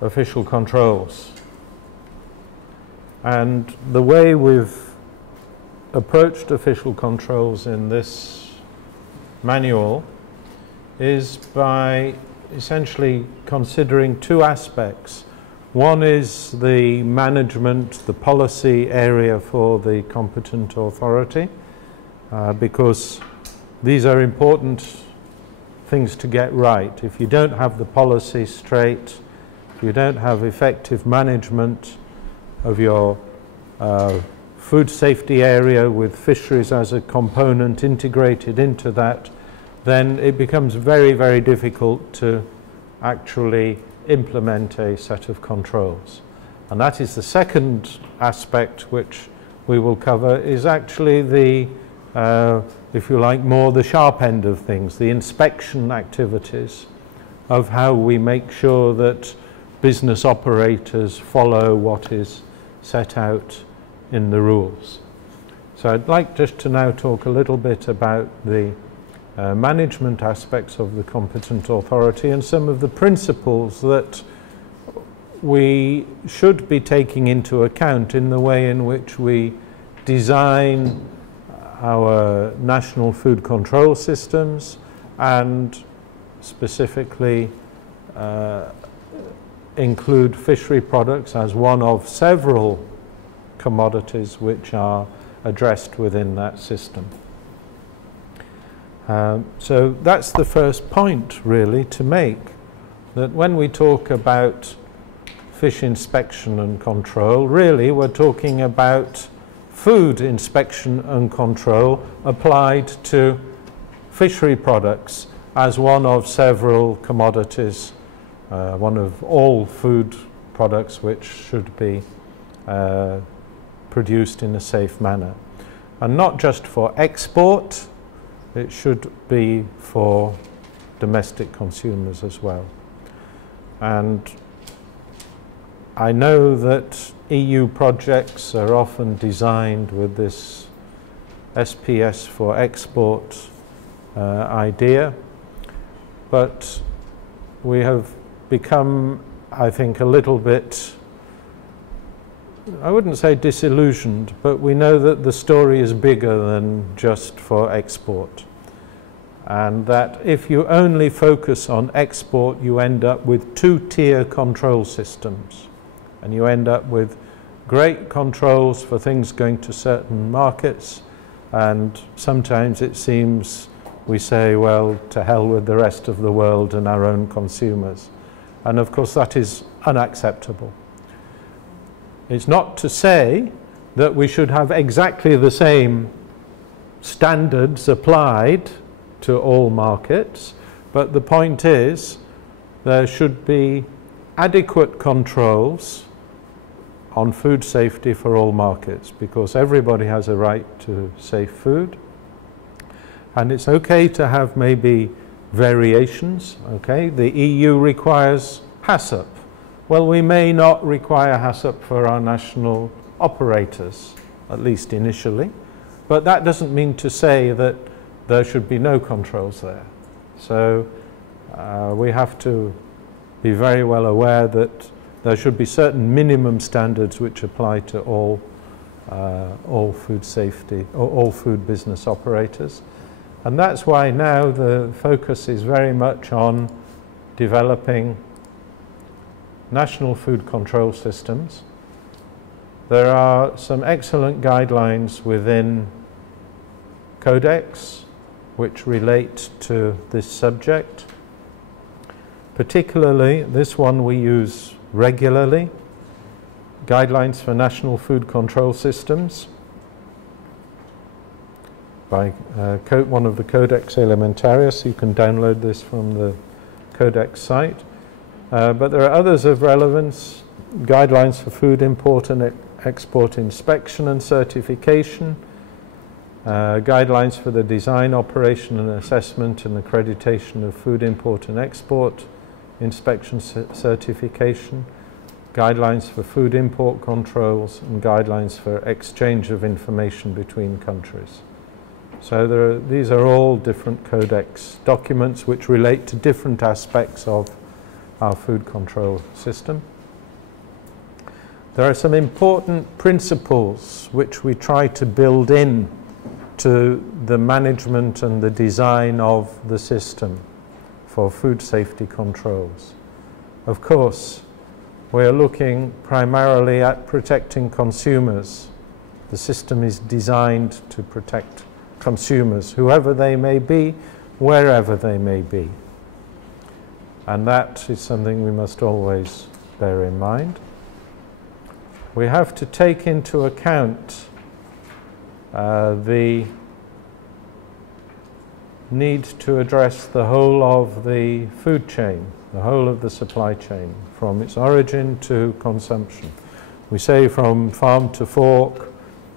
official controls. And the way we've approached official controls in this manual is by essentially considering two aspects. One is the management, the policy area for the competent authority, because these are important things to get right. If you don't have the policy straight, if you don't have effective management of your food safety area with fisheries as a component integrated into that, then it becomes very, very difficult to actually implement a set of controls. And that is the second aspect which we will cover, is actually the, if you like, more the sharp end of things, the inspection activities of how we make sure that business operators follow what is set out in the rules. So I'd like just to now talk a little bit about the management aspects of the competent authority and some of the principles that we should be taking into account in the way in which we design our national food control systems, and specifically include fishery products as one of several commodities which are addressed within that system. So that's the first point really to make, that when we talk about fish inspection and control, really we're talking about food inspection and control applied to fishery products as one of several commodities, one of all food products which should be produced in a safe manner. And not just for export, it should be for domestic consumers as well. And I know that EU projects are often designed with this SPS for export idea, but we have become, I think, a little bit, I wouldn't say disillusioned, but we know that the story is bigger than just for export. And that if you only focus on export, you end up with two-tier control systems. And you end up with great controls for things going to certain markets, and sometimes it seems we say, well, to hell with the rest of the world and our own consumers. And of course that is unacceptable. It's not to say that we should have exactly the same standards applied to all markets, but the point is there should be adequate controls on food safety for all markets, because everybody has a right to safe food. And it's okay to have maybe variations, okay? The EU requires HACCP. Well, we may not require HACCP for our national operators, at least initially, but that doesn't mean to say that there should be no controls there. So we have to be very well aware that there should be certain minimum standards which apply to all food safety, or all food business operators. And that's why now the focus is very much on developing national food control systems. There are some excellent guidelines within Codex which relate to this subject. Particularly, this one we use regularly, Guidelines for National Food Control Systems, by one of the Codex Alimentarius. You can download this from the Codex site. But there are others of relevance, Guidelines for Food Import and Export Inspection and Certification, Guidelines for the Design, Operation and Assessment and Accreditation of Food Import and Export Inspection Certification, Guidelines for Food Import Controls, and Guidelines for Exchange of Information between countries. So these are all different Codex documents which relate to different aspects of our food control system. There are some important principles which we try to build in to the management and the design of the system for food safety controls. Of course, we're looking primarily at protecting consumers. The system is designed to protect consumers, whoever they may be, wherever they may be. And that is something we must always bear in mind. We have to take into account the need to address the whole of the food chain, the whole of the supply chain, from its origin to consumption. We say from farm to fork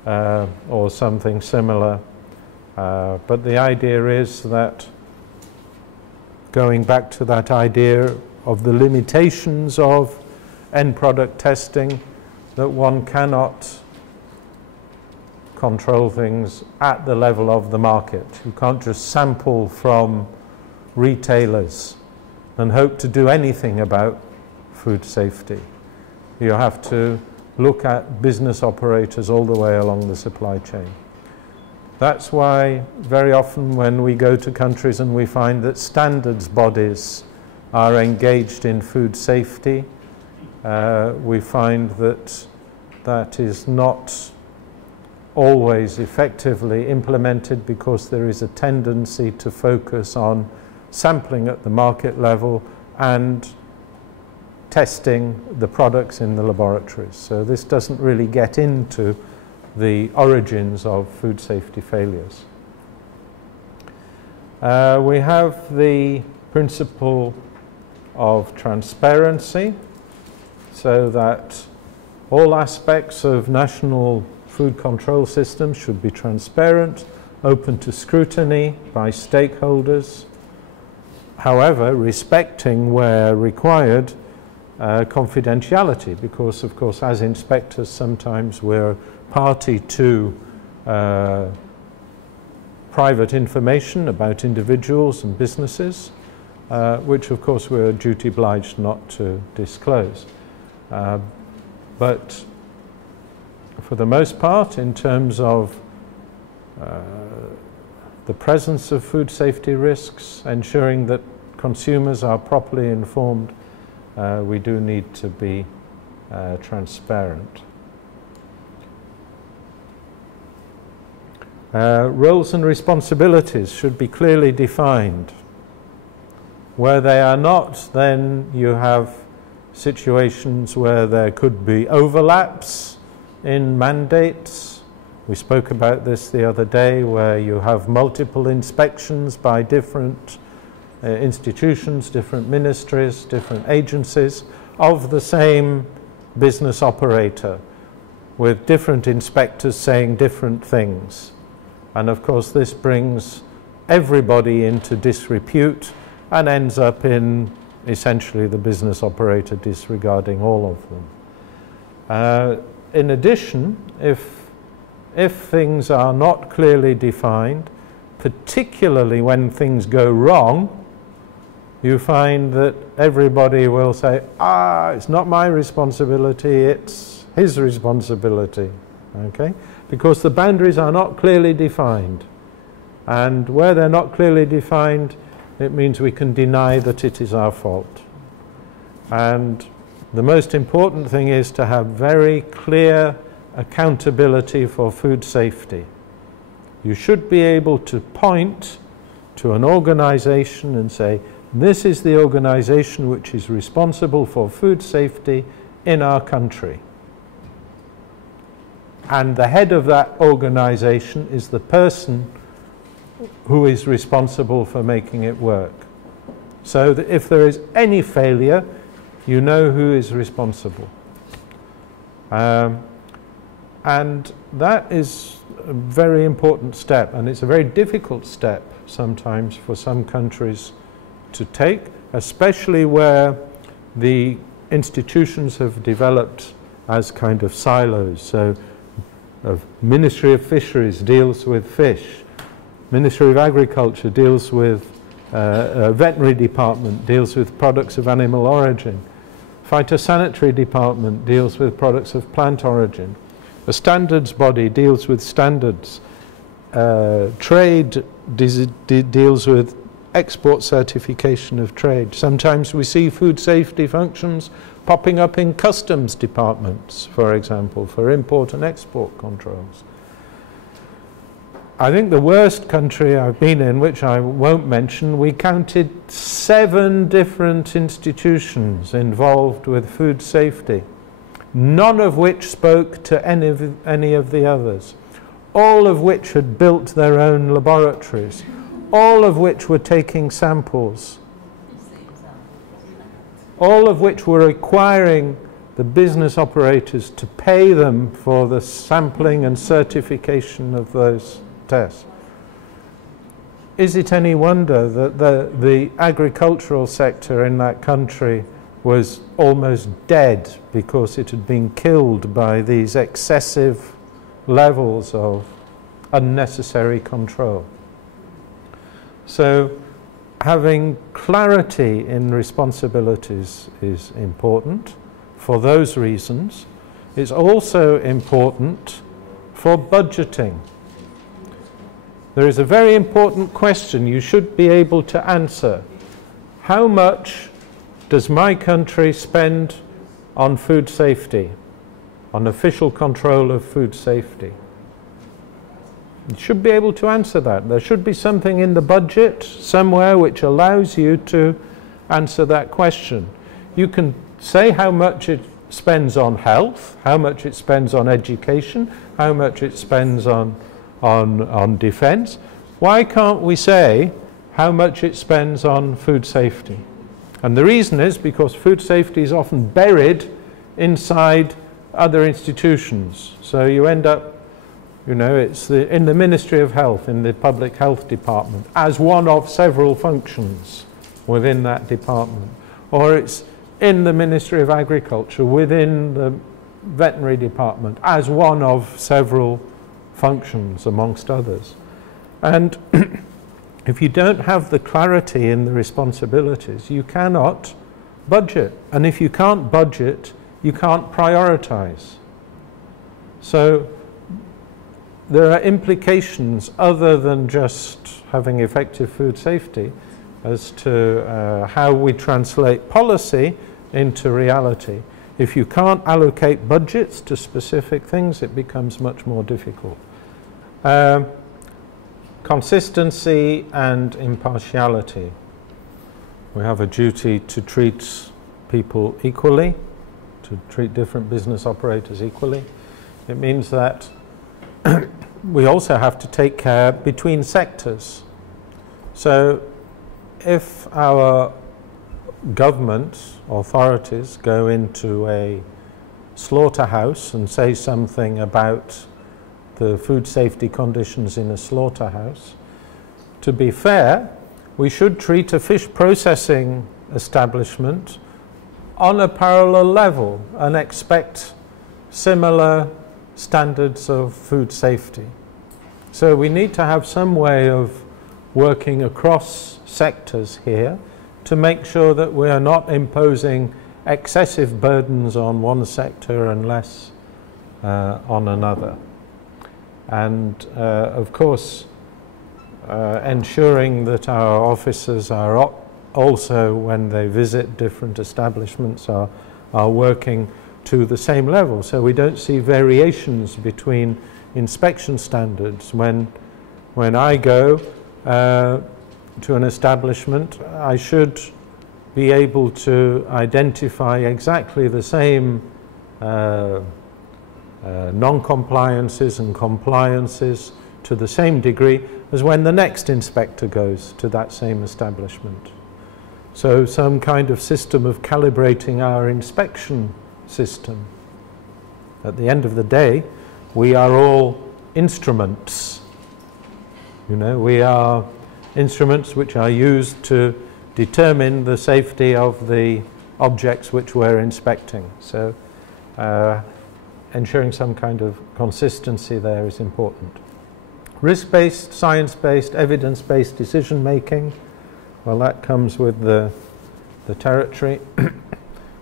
or something similar, but the idea is that, going back to that idea of the limitations of end product testing, that one cannot control things at the level of the market. You can't just sample from retailers and hope to do anything about food safety. You have to look at business operators all the way along the supply chain. That's why very often when we go to countries and we find that standards bodies are engaged in food safety, we find that that is not always effectively implemented, because there is a tendency to focus on sampling at the market level and testing the products in the laboratories. So this doesn't really get into the origins of food safety failures. We have the principle of transparency, so that all aspects of national food control systems should be transparent, open to scrutiny by stakeholders, however, respecting where required confidentiality, because of course as inspectors sometimes we're party to private information about individuals and businesses, which of course we're duty obliged not to disclose. But for the most part, in terms of the presence of food safety risks, ensuring that consumers are properly informed, we do need to be transparent. Roles and responsibilities should be clearly defined. Where they are not, then you have situations where there could be overlaps in mandates. We spoke about this the other day, where you have multiple inspections by different institutions, different ministries, different agencies of the same business operator, with different inspectors saying different things. And of course this brings everybody into disrepute and ends up in essentially the business operator disregarding all of them. In addition, if things are not clearly defined, particularly when things go wrong, you find that everybody will say, it's not my responsibility, it's his responsibility, okay? Because the boundaries are not clearly defined. And where they're not clearly defined, it means we can deny that it is our fault. And the most important thing is to have very clear accountability for food safety. You should be able to point to an organization and say, this is the organization which is responsible for food safety in our country. And the head of that organization is the person who is responsible for making it work. So that if there is any failure, you know who is responsible. And that is a very important step, and it's a very difficult step sometimes for some countries to take, especially where the institutions have developed as kind of silos. So Ministry of Fisheries deals with fish, Ministry of Agriculture deals with Veterinary department deals with products of animal origin. Phytosanitary department deals with products of plant origin. The standards body deals with standards. Trade deals with export certification of trade. Sometimes we see food safety functions popping up in customs departments, for example, for import and export controls. I think the worst country I've been in, which I won't mention, we counted 7 different institutions involved with food safety, none of which spoke to any of the others, all of which had built their own laboratories, all of which were taking samples, all of which were requiring the business operators to pay them for the sampling and certification of those tests. Is it any wonder that the agricultural sector in that country was almost dead because it had been killed by these excessive levels of unnecessary control? So having clarity in responsibilities is important for those reasons. It's also important for budgeting. There is a very important question you should be able to answer. How much does my country spend on food safety, on official control of food safety? You should be able to answer that. There should be something in the budget somewhere which allows you to answer that question. You can say how much it spends on health, how much it spends on education, how much it spends on defense. Why can't we say how much it spends on food safety? And the reason is because food safety is often buried inside other institutions. So you end up, you know, it's in the Ministry of Health, in the Public Health Department, as one of several functions within that department. Or it's in the Ministry of Agriculture, within the Veterinary Department, as one of several functions amongst others. And if you don't have the clarity in the responsibilities, you cannot budget. And if you can't budget, you can't prioritize. So there are implications other than just having effective food safety as to how we translate policy into reality. If you can't allocate budgets to specific things, it becomes much more difficult. Consistency and impartiality. We have a duty to treat people equally, to treat different business operators equally. It means that we also have to take care between sectors. So if our government authorities go into a slaughterhouse and say something about the food safety conditions in a slaughterhouse, to be fair, we should treat a fish processing establishment on a parallel level and expect similar standards of food safety. So we need to have some way of working across sectors here to make sure that we are not imposing excessive burdens on one sector and less on another. And of course, ensuring that our officers are also, when they visit different establishments, are working to the same level, so we don't see variations between inspection standards. When I go to an establishment, I should be able to identify exactly the same non-compliances and compliances to the same degree as when the next inspector goes to that same establishment. So some kind of system of calibrating our inspection system. At the end of the day, we are all instruments. You know, we are instruments which are used to determine the safety of the objects which we're inspecting. So ensuring some kind of consistency there is important. Risk-based, science-based, evidence-based decision-making. Well, that comes with the territory.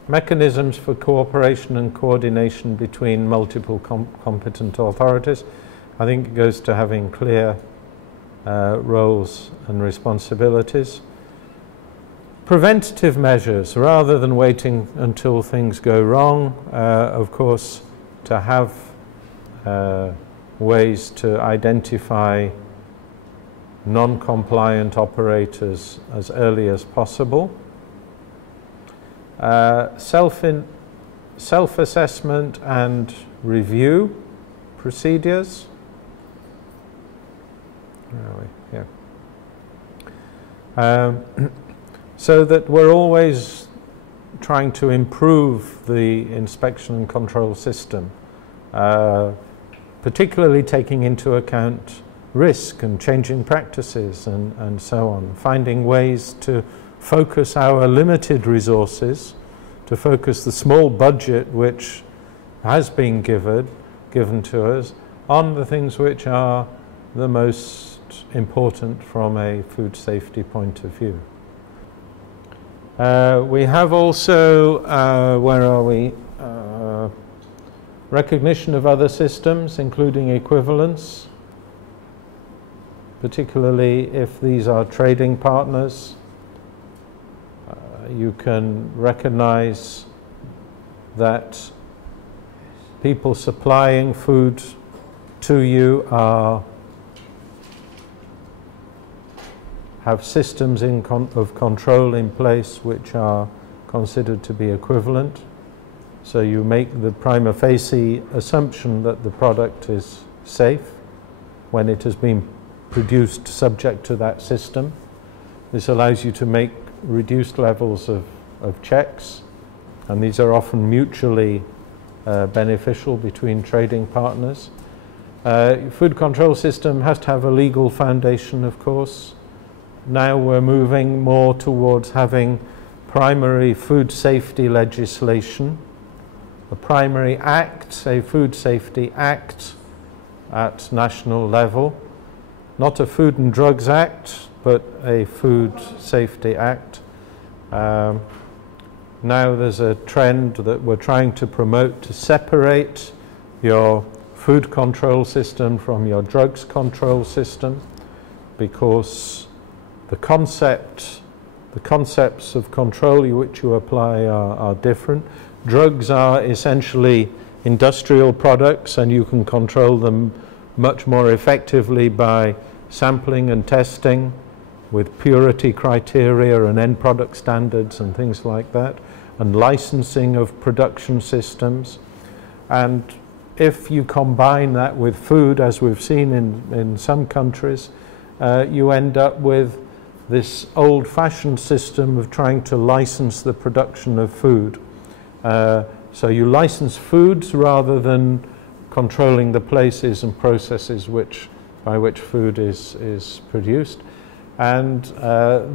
Mechanisms for cooperation and coordination between multiple competent authorities. I think it goes to having clear roles and responsibilities. Preventative measures, rather than waiting until things go wrong, of course, to have ways to identify non-compliant operators as early as possible. Self-assessment and review procedures. Where are we? Here. So that we're always trying to improve the inspection and control system, particularly taking into account risk and changing practices and so on, finding ways to focus our limited resources, to focus the small budget which has been given to us on the things which are the most important from a food safety point of view. We have also, where are we? Recognition of other systems, including equivalence, particularly if these are trading partners. You can recognize that people supplying food to you have systems of control in place which are considered to be equivalent. So you make the prima facie assumption that the product is safe when it has been produced subject to that system. This allows you to make reduced levels of checks, and these are often mutually beneficial between trading partners. Food control system has to have a legal foundation, of course. Now we're moving more towards having primary food safety legislation, a primary act, a food safety act at national level, not a Food and Drugs Act, but a Food Safety Act. Now there's a trend that we're trying to promote to separate your food control system from your drugs control system, because the concepts of control which you apply are different. Drugs are essentially industrial products, and you can control them much more effectively by sampling and testing with purity criteria and end product standards and things like that, and licensing of production systems. And if you combine that with food, as we've seen in some countries, you end up with this old-fashioned system of trying to license the production of food. So you license foods rather than controlling the places and processes by which food is produced. And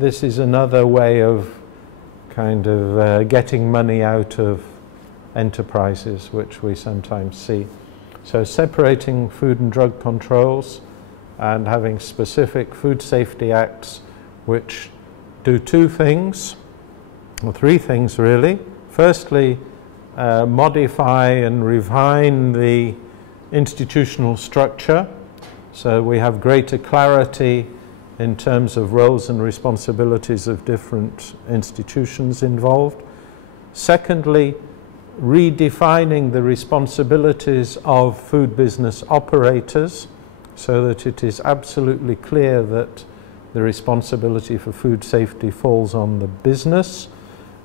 this is another way of kind of getting money out of enterprises, which we sometimes see. So separating food and drug controls and having specific food safety acts which do two things, or three things really. Firstly, modify and refine the institutional structure, so we have greater clarity in terms of roles and responsibilities of different institutions involved. Secondly, redefining the responsibilities of food business operators so that it is absolutely clear that the responsibility for food safety falls on the business,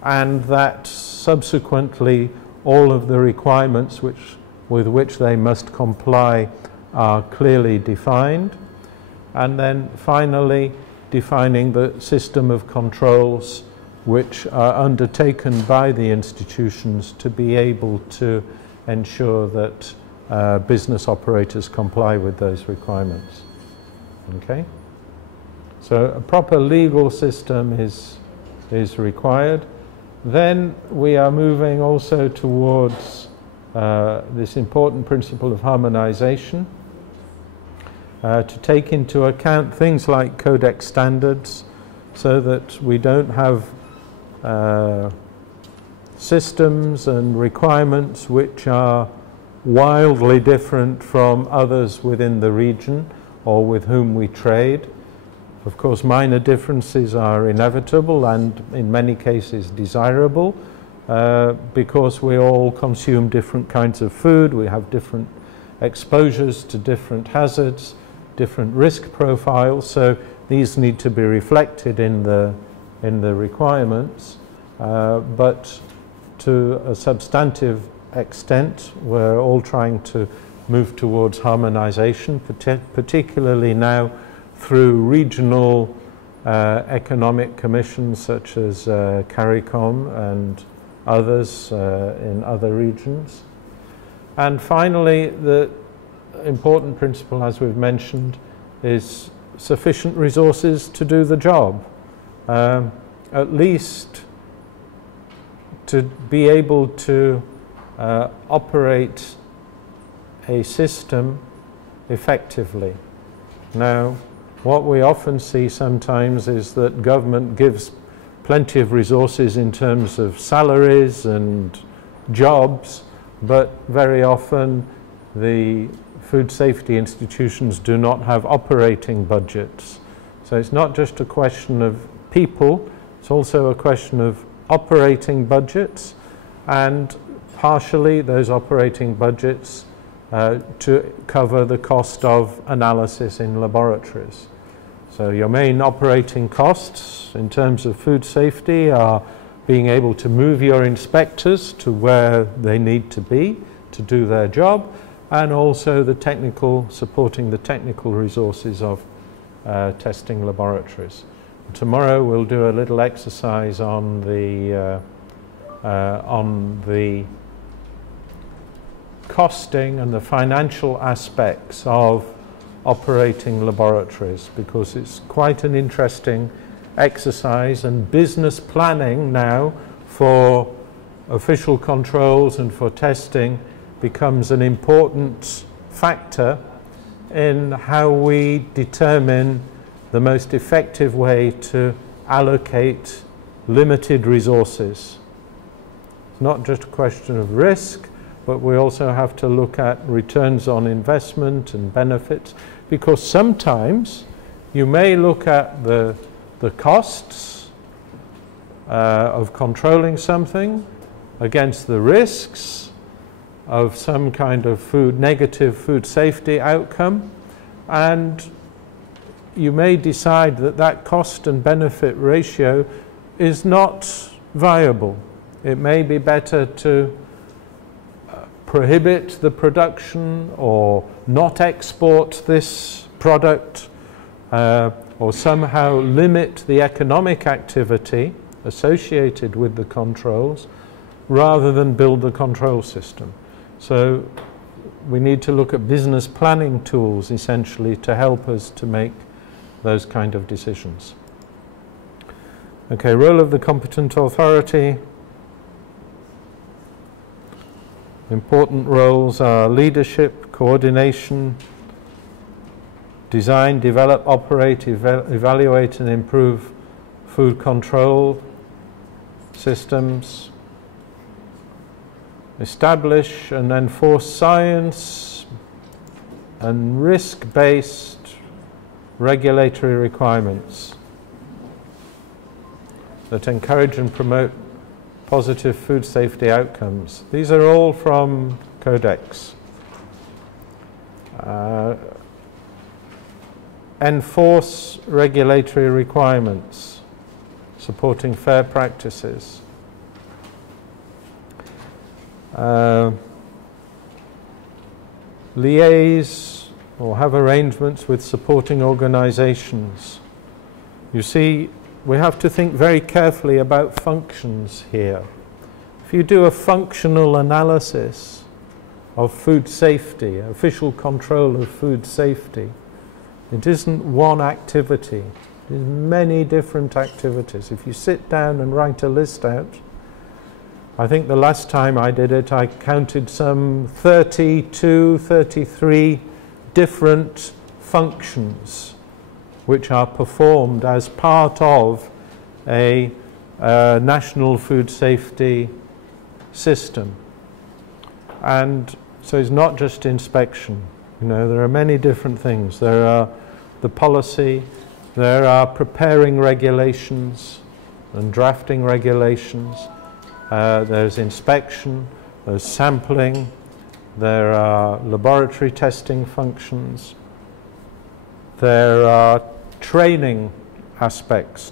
and that subsequently all of the requirements with which they must comply are clearly defined. And then finally, defining the system of controls which are undertaken by the institutions to be able to ensure that business operators comply with those requirements. Okay? So a proper legal system is required. Then we are moving also towards this important principle of harmonization, to take into account things like codex standards, so that we don't have systems and requirements which are wildly different from others within the region or with whom we trade. Of course, minor differences are inevitable and in many cases desirable because we all consume different kinds of food, we have different exposures to different hazards, different risk profiles, so these need to be reflected in the requirements, but to a substantive extent we're all trying to move towards harmonization, particularly now through regional economic commissions such as CARICOM and others in other regions. And finally, the important principle, as we've mentioned, is sufficient resources to do the job. At least to be able to operate a system effectively. Now, what we often see sometimes is that government gives plenty of resources in terms of salaries and jobs, but very often the food safety institutions do not have operating budgets. So it's not just a question of people, it's also a question of operating budgets, and partially those operating budgets to cover the cost of analysis in laboratories. So your main operating costs in terms of food safety are being able to move your inspectors to where they need to be to do their job, and also the technical, supporting the technical resources of testing laboratories. Tomorrow we'll do a little exercise on the costing and the financial aspects of operating laboratories, because it's quite an interesting exercise, and business planning now for official controls and for testing becomes an important factor in how we determine the most effective way to allocate limited resources. It's not just a question of risk, but we also have to look at returns on investment and benefits, because sometimes you may look at the costs of controlling something against the risks of some kind of negative food safety outcome, and you may decide that that cost and benefit ratio is not viable. It may be better to prohibit the production or not export this product or somehow limit the economic activity associated with the controls rather than build the control system. So we need to look at business planning tools essentially to help us to make those kind of decisions. Okay, role of the competent authority. Important roles are leadership, coordination, design, develop, operate, evaluate and improve food control systems, establish and enforce science and risk-based regulatory requirements that encourage and promote positive food safety outcomes. These are all from Codex. Enforce regulatory requirements, supporting fair practices. Liaise or have arrangements with supporting organizations. You see, we have to think very carefully about functions here. If you do a functional analysis of food safety, official control of food safety, it isn't one activity. There's many different activities. If you sit down and write a list out, I think the last time I did it, I counted some 32, 33 different functions which are performed as part of a national food safety system. And so it's not just inspection. You know, there are many different things. There are the policy, there are preparing regulations and drafting regulations, there's inspection, there's sampling, there are laboratory testing functions, there are training aspects,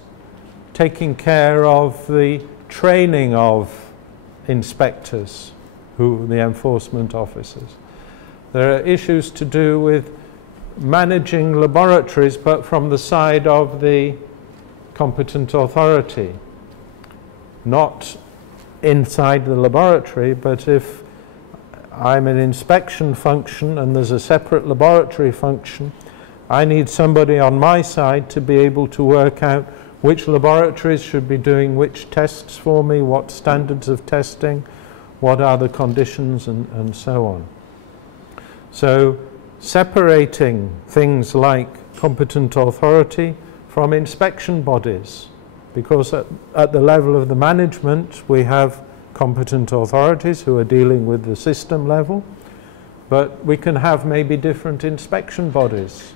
taking care of the training of inspectors, the enforcement officers. There are issues to do with managing laboratories, but from the side of the competent authority. Not inside the laboratory, but if I'm an inspection function and there's a separate laboratory function, I need somebody on my side to be able to work out which laboratories should be doing which tests for me, what standards of testing, what are the conditions, and so on. So separating things like competent authority from inspection bodies, because at the level of the management we have competent authorities who are dealing with the system level, but we can have maybe different inspection bodies.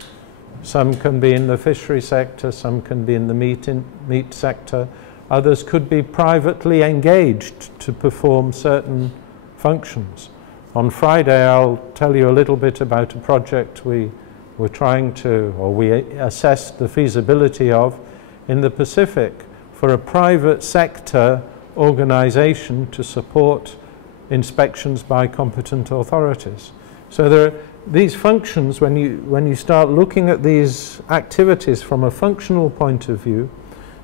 Some can be in the fishery sector, some can be in the meat sector, others could be privately engaged to perform certain functions. On Friday I'll tell you a little bit about a project we were trying to, or we assessed the feasibility of in the Pacific for a private sector organization to support inspections by competent authorities. So there are these functions, when you start looking at these activities from a functional point of view,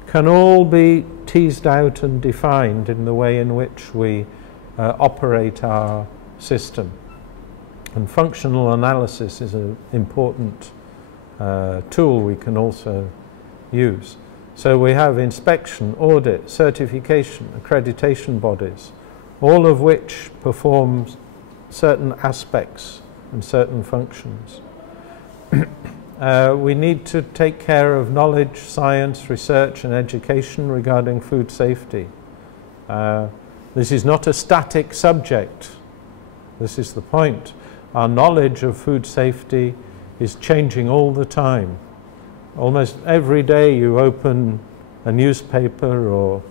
can all be teased out and defined in the way in which we operate our system. And functional analysis is an important tool we can also use. So we have inspection, audit, certification, accreditation bodies, all of which perform certain aspects and certain functions. We need to take care of knowledge, science, research and education regarding food safety. This is not a static subject. This is the point. Our knowledge of food safety is changing all the time. Almost every day you open a newspaper or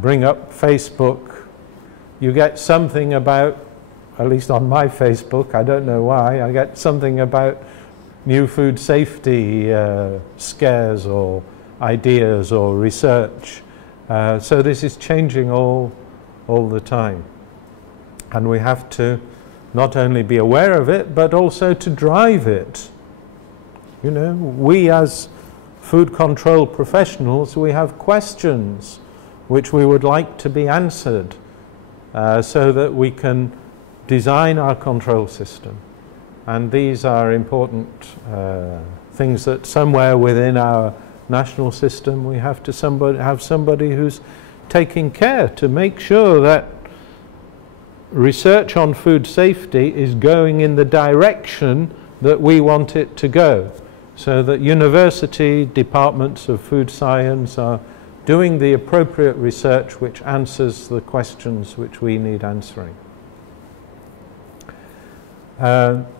bring up Facebook, you get something about, at least on my Facebook, I don't know why, I get something about new food safety scares or ideas or research. So this is changing all the time. And we have to not only be aware of it, but also to drive it. You know, we as food control professionals, we have questions which we would like to be answered so that we can design our control system. And these are important things that somewhere within our national system we have to have somebody who's taking care to make sure that research on food safety is going in the direction that we want it to go, so that university departments of food science are doing the appropriate research which answers the questions which we need answering.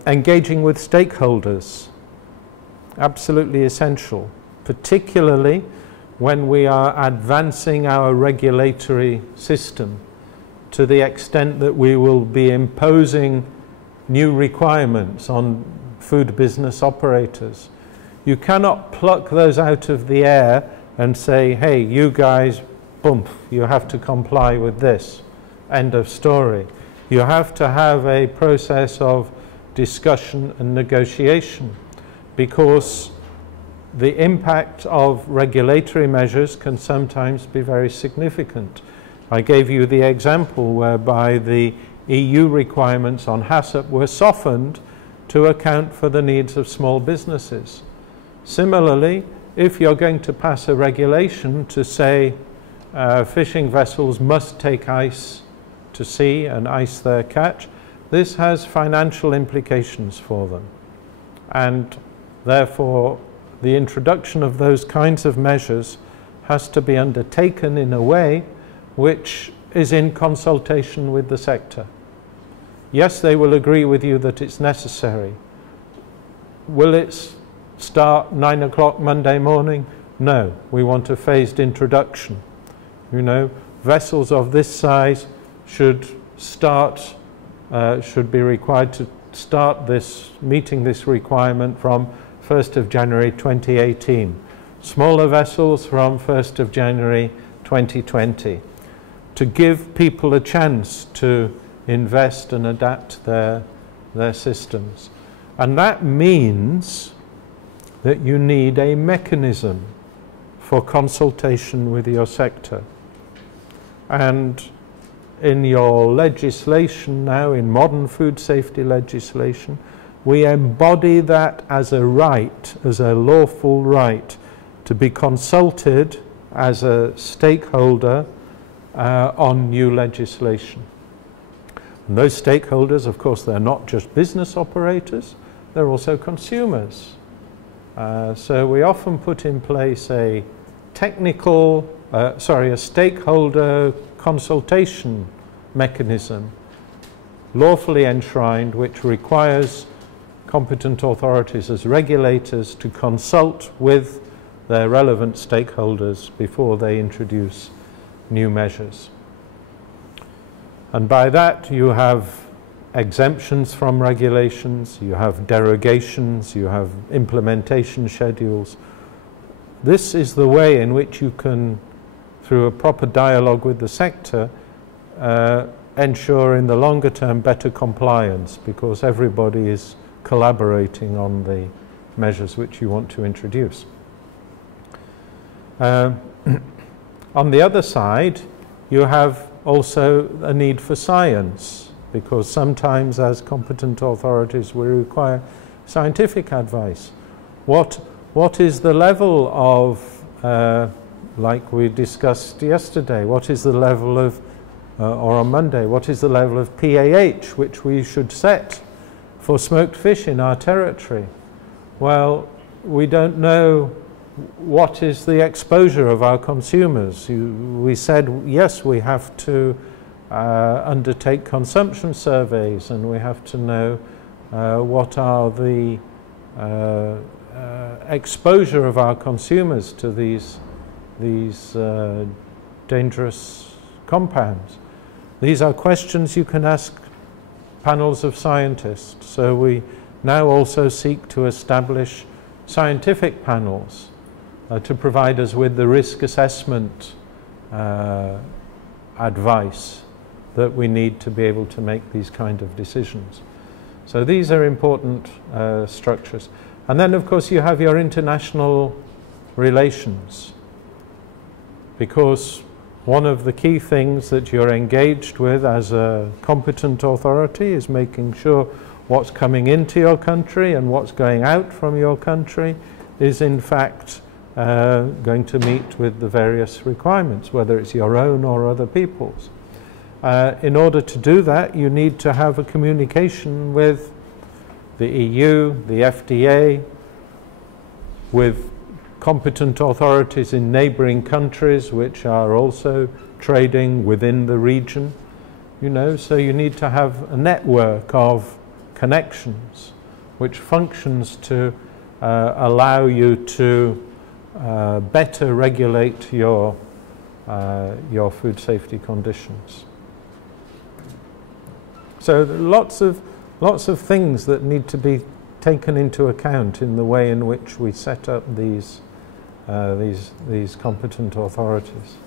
Engaging with stakeholders, absolutely essential, particularly when we are advancing our regulatory system to the extent that we will be imposing new requirements on food business operators. You cannot pluck those out of the air and say, hey, you guys, boom, you have to comply with this. End of story. You have to have a process of discussion and negotiation, because the impact of regulatory measures can sometimes be very significant. I gave you the example whereby the EU requirements on HACCP were softened to account for the needs of small businesses. Similarly, if you're going to pass a regulation to say fishing vessels must take ice to sea and ice their catch, this has financial implications for them. And therefore, the introduction of those kinds of measures has to be undertaken in a way which is in consultation with the sector. Yes, they will agree with you that it's necessary. Will it start 9 o'clock Monday morning? No, we want a phased introduction. You know, vessels of this size should be required to start meeting this requirement from 1st of January 2018. Smaller vessels from 1st of January 2020. To give people a chance to invest and adapt their systems. And that means that you need a mechanism for consultation with your sector. And in your legislation now, in modern food safety legislation, we embody that as a right, as a lawful right, to be consulted as a stakeholder on new legislation. And those stakeholders, of course, they're not just business operators, they're also consumers. So we often put in place a stakeholder consultation mechanism, lawfully enshrined, which requires competent authorities as regulators to consult with their relevant stakeholders before they introduce new measures. And by that you have exemptions from regulations, you have derogations, you have implementation schedules. This is the way in which you can, through a proper dialogue with the sector, ensure in the longer term better compliance, because everybody is collaborating on the measures which you want to introduce. On the other side, you have also a need for science, because sometimes as competent authorities we require scientific advice. What is the level of, like we discussed yesterday, what is the level of, or on Monday, what is the level of PAH which we should set for smoked fish in our territory? Well, we don't know what is the exposure of our consumers. We said, yes, we have to undertake consumption surveys, and we have to know what are the exposure of our consumers to these dangerous compounds. These are questions you can ask panels of scientists. So we now also seek to establish scientific panels to provide us with the risk assessment advice that we need to be able to make these kind of decisions. So these are important structures. And then, of course, you have your international relations, because one of the key things that you're engaged with as a competent authority is making sure what's coming into your country and what's going out from your country is in fact going to meet with the various requirements, whether it's your own or other people's. In order to do that, you need to have a communication with the EU, the FDA, with competent authorities in neighboring countries which are also trading within the region, you know, so you need to have a network of connections which functions to allow you to better regulate your food safety conditions. So lots of things that need to be taken into account in the way in which we set up these competent authorities.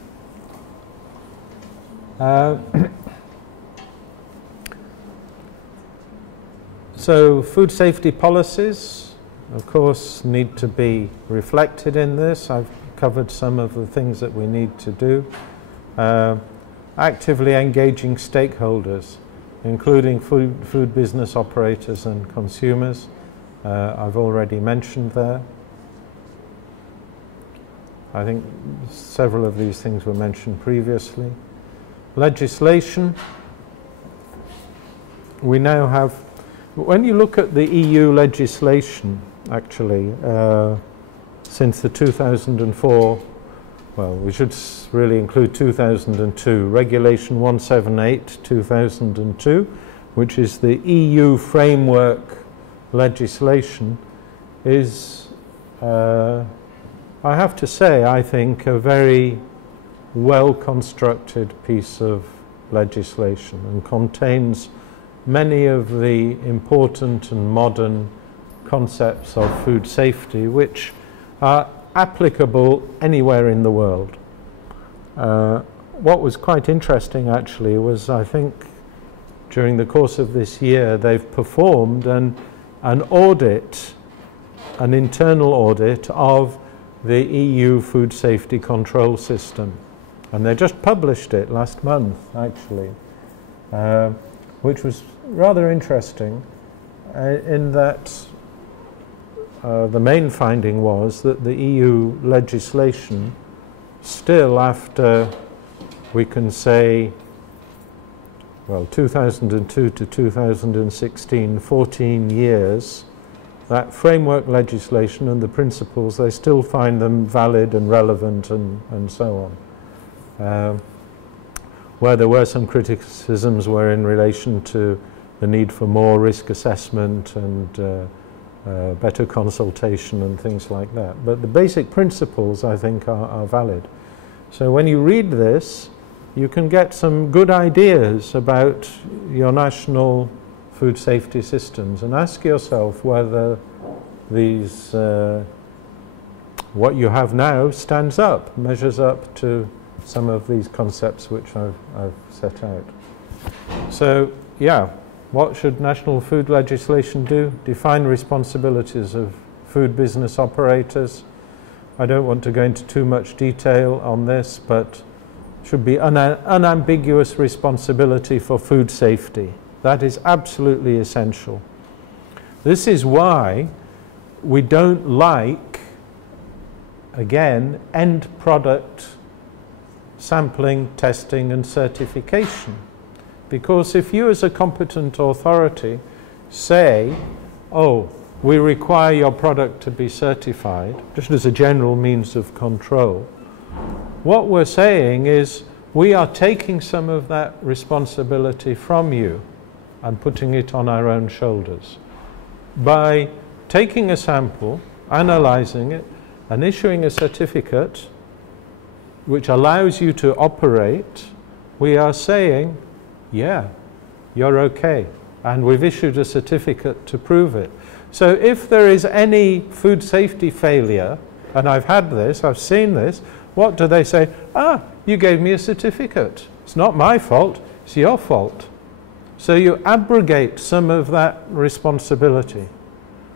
So food safety policies, of course, need to be reflected in this. I've covered some of the things that we need to do. Actively engaging stakeholders, including food business operators and consumers. I've already mentioned there. I think several of these things were mentioned previously. Legislation. We now have, when you look at the EU legislation, actually, since the 2004, well, we should really include 2002, Regulation 178/2002, which is the EU framework legislation, is, I have to say, I think, a very well-constructed piece of legislation and contains many of the important and modern concepts of food safety which are applicable anywhere in the world. What was quite interesting actually was, I think, during the course of this year they've performed an audit, an internal audit of the EU food safety control system, and they just published it last month actually, which was rather interesting in that the main finding was that the EU legislation still, after, we can say, well, 2002 to 2016, 14 years, that framework legislation and the principles, they still find them valid and relevant and so on. Where there were some criticisms were in relation to the need for more risk assessment and better consultation and things like that. But the basic principles, I think, are valid. So when you read this, you can get some good ideas about your national food safety systems and ask yourself whether these, what you have now stands up, measures up to some of these concepts which I've set out. So, yeah. What should national food legislation do? Define responsibilities of food business operators. I don't want to go into too much detail on this, but should be unambiguous responsibility for food safety. That is absolutely essential. This is why we don't like, again, end product sampling, testing and certification. Because if you as a competent authority say, oh, we require your product to be certified, just as a general means of control, what we're saying is we are taking some of that responsibility from you and putting it on our own shoulders. By taking a sample, analyzing it, and issuing a certificate which allows you to operate, we are saying, yeah, you're okay, and we've issued a certificate to prove it. So if there is any food safety failure, and I've had this, I've seen this, what do they say? Ah, you gave me a certificate. It's not my fault, it's your fault. So you abrogate some of that responsibility.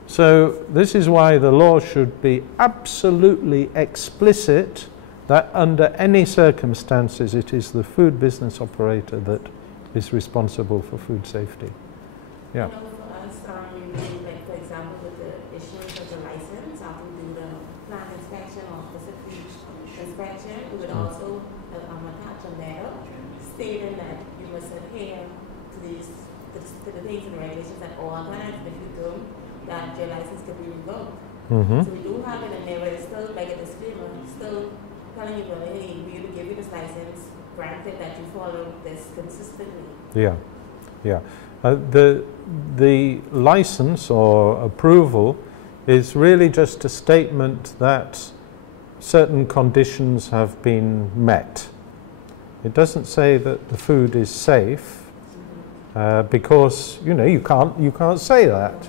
So this is why the law should be absolutely explicit that under any circumstances it is the food business operator that is responsible for food safety. Yeah. For us, like for example, with the issuance of the license, after we do the plant inspection or facility inspection, we would also attach a letter stating that you must adhere to the things and regulations at all times. If you don't, that your license can be revoked. So we do have it in there, but it's still like a disclaimer, still telling you, well, hey, we will give you this license, granted that you follow this consistently. Yeah, yeah. The license or approval is really just a statement that certain conditions have been met. It doesn't say that the food is safe, because you can't say that.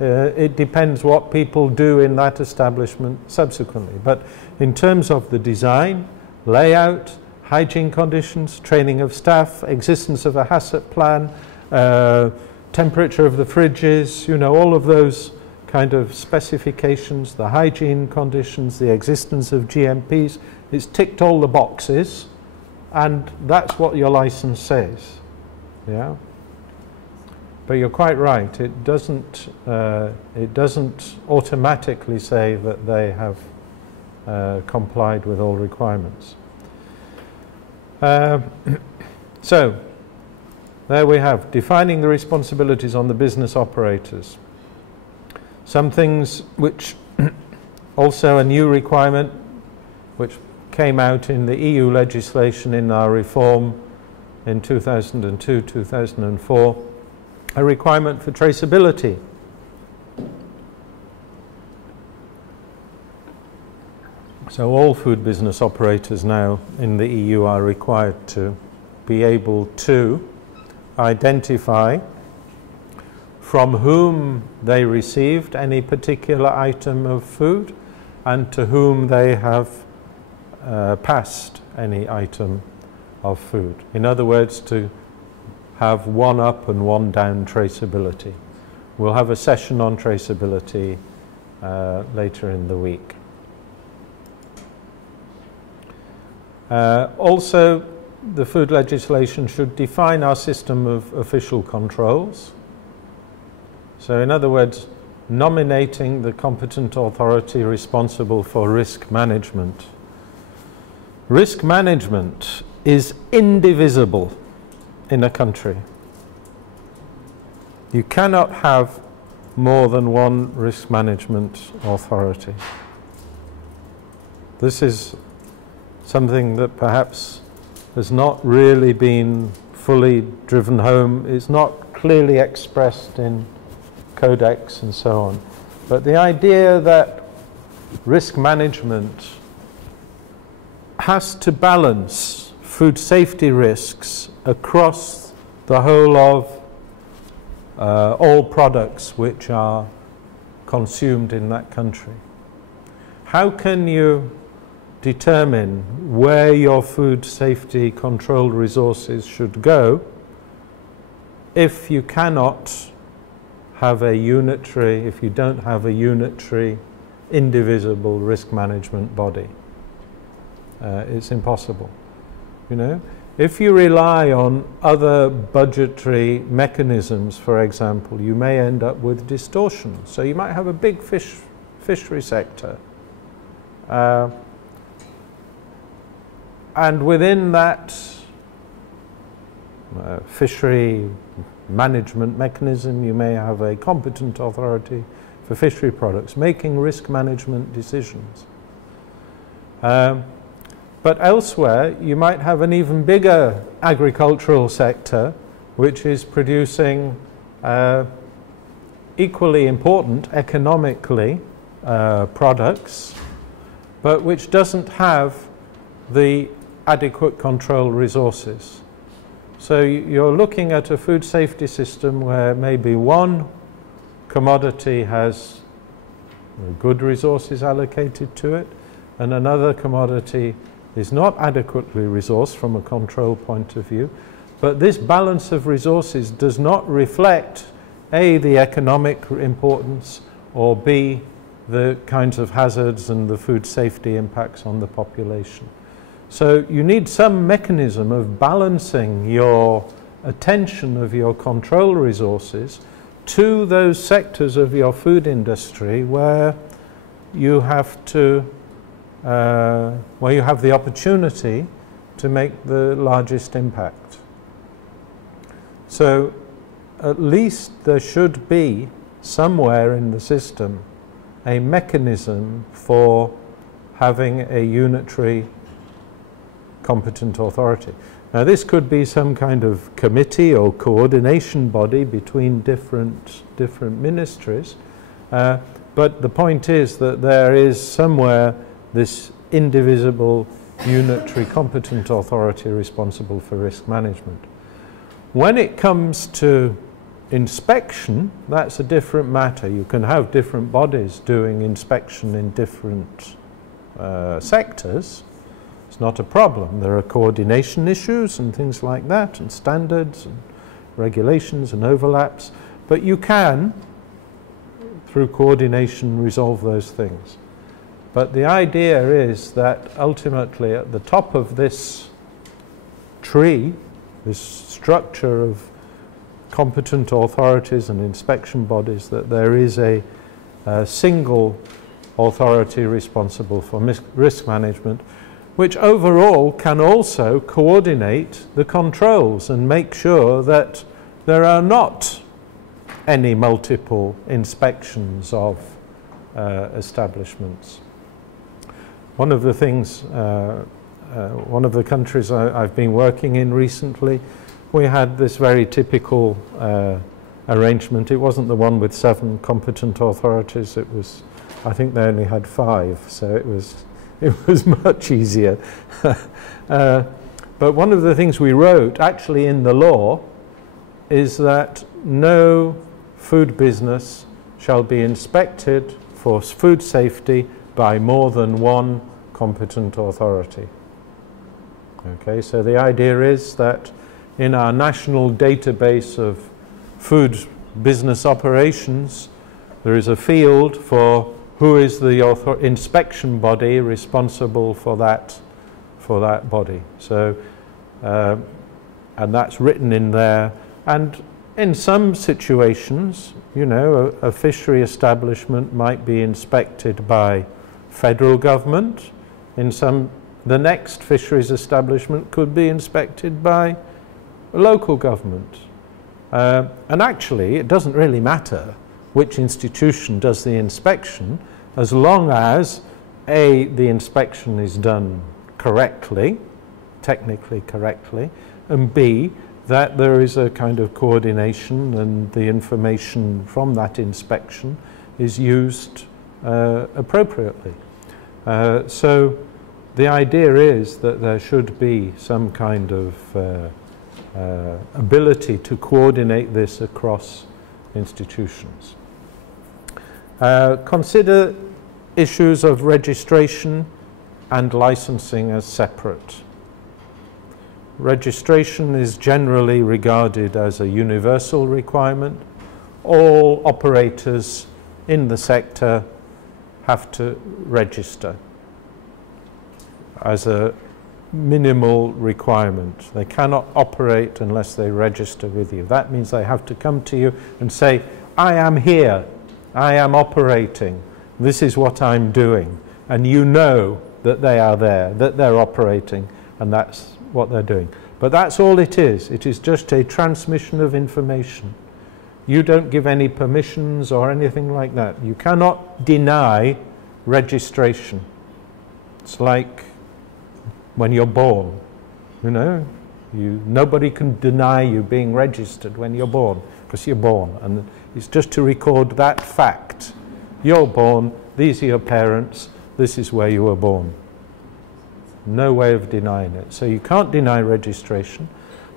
It depends what people do in that establishment subsequently. But in terms of the design, layout, hygiene conditions, training of staff, existence of a HACCP plan, temperature of the fridges, all of those kind of specifications, the hygiene conditions, the existence of GMPs, it's ticked all the boxes, and that's what your license says. Yeah. But you're quite right. It doesn't automatically say that they have complied with all requirements. So there we have defining the responsibilities on the business operators. Some things which Also a new requirement which came out in the EU legislation in our reform in 2002-2004, a requirement for traceability. So all food business operators now in the EU are required to be able to identify from whom they received any particular item of food and to whom they have passed any item of food. In other words, to have one up and one down traceability. We'll have a session on traceability later in the week. Also, the food legislation should define our system of official controls. So in other words, nominating the competent authority responsible for risk management. Risk management is indivisible in a country. You cannot have more than one risk management authority. This is something that perhaps has not really been fully driven home. It's not clearly expressed in codex and so on. But the idea that risk management has to balance food safety risks across the whole of all products which are consumed in that country. How can you determine where your food safety control resources should go if you cannot have a unitary, if you don't have a unitary, indivisible risk management body? It's impossible. You know, if you rely on other budgetary mechanisms, for example, you may end up with distortion. So you might have a big fishery sector, and within that fishery management mechanism, you may have a competent authority for fishery products making risk management decisions. But elsewhere, you might have an even bigger agricultural sector which is producing equally important economically products, but which doesn't have the adequate control resources. So you're looking at a food safety system where maybe one commodity has good resources allocated to it, and another commodity is not adequately resourced from a control point of view. But this balance of resources does not reflect A, the economic importance, or B, the kinds of hazards and the food safety impacts on the population. So you need some mechanism of balancing your attention of your control resources to those sectors of your food industry where you have to, where you have the opportunity to make the largest impact. So at least there should be somewhere in the system a mechanism for having a unitary competent authority. Now this could be some kind of committee or coordination body between different ministries, but the point is that there is somewhere this indivisible unitary competent authority responsible for risk management. When it comes to inspection, that's a different matter. You can have different bodies doing inspection in different sectors. It's not a problem. There are coordination issues and things like that, and standards and regulations and overlaps, but you can, through coordination, resolve those things. But the idea is that ultimately at the top of this tree, this structure of competent authorities and inspection bodies, that there is a single authority responsible for risk management, which overall can also coordinate the controls and make sure that there are not any multiple inspections of establishments. One of the things, one of the countries I've been working in recently, we had this very typical arrangement. It wasn't the one with 7 competent authorities. It was, I think they only had 5, so it was much easier. But one of the things we wrote actually in the law is that no food business shall be inspected for food safety by more than 1 competent authority. Okay, so the idea is that in our national database of food business operations, there is a field for who is the inspection body responsible for that body. So, and that's written in there. And in some situations, you know, a fishery establishment might be inspected by federal government. In some, the next fisheries establishment could be inspected by local government. And actually, it doesn't really matter which institution does the inspection, as long as A, the inspection is done correctly, technically correctly, and B, that there is a kind of coordination and the information from that inspection is used appropriately. So the idea is that there should be some kind of ability to coordinate this across institutions. Consider issues of registration and licensing as separate. Registration is generally regarded as a universal requirement. All operators in the sector have to register as a minimal requirement. They cannot operate unless they register with you. That means they have to come to you and say, I am here, I am operating, this is what I'm doing. And you know that they are there, that they're operating, and that's what they're doing. But that's all it is. It is just a transmission of information. You don't give any permissions or anything like that. You cannot deny registration. It's like when you're born, you know, nobody can deny you being registered when you're born, because you're born, and it's just to record that fact. You're born, these are your parents, this is where you were born. No way of denying it. So you can't deny registration,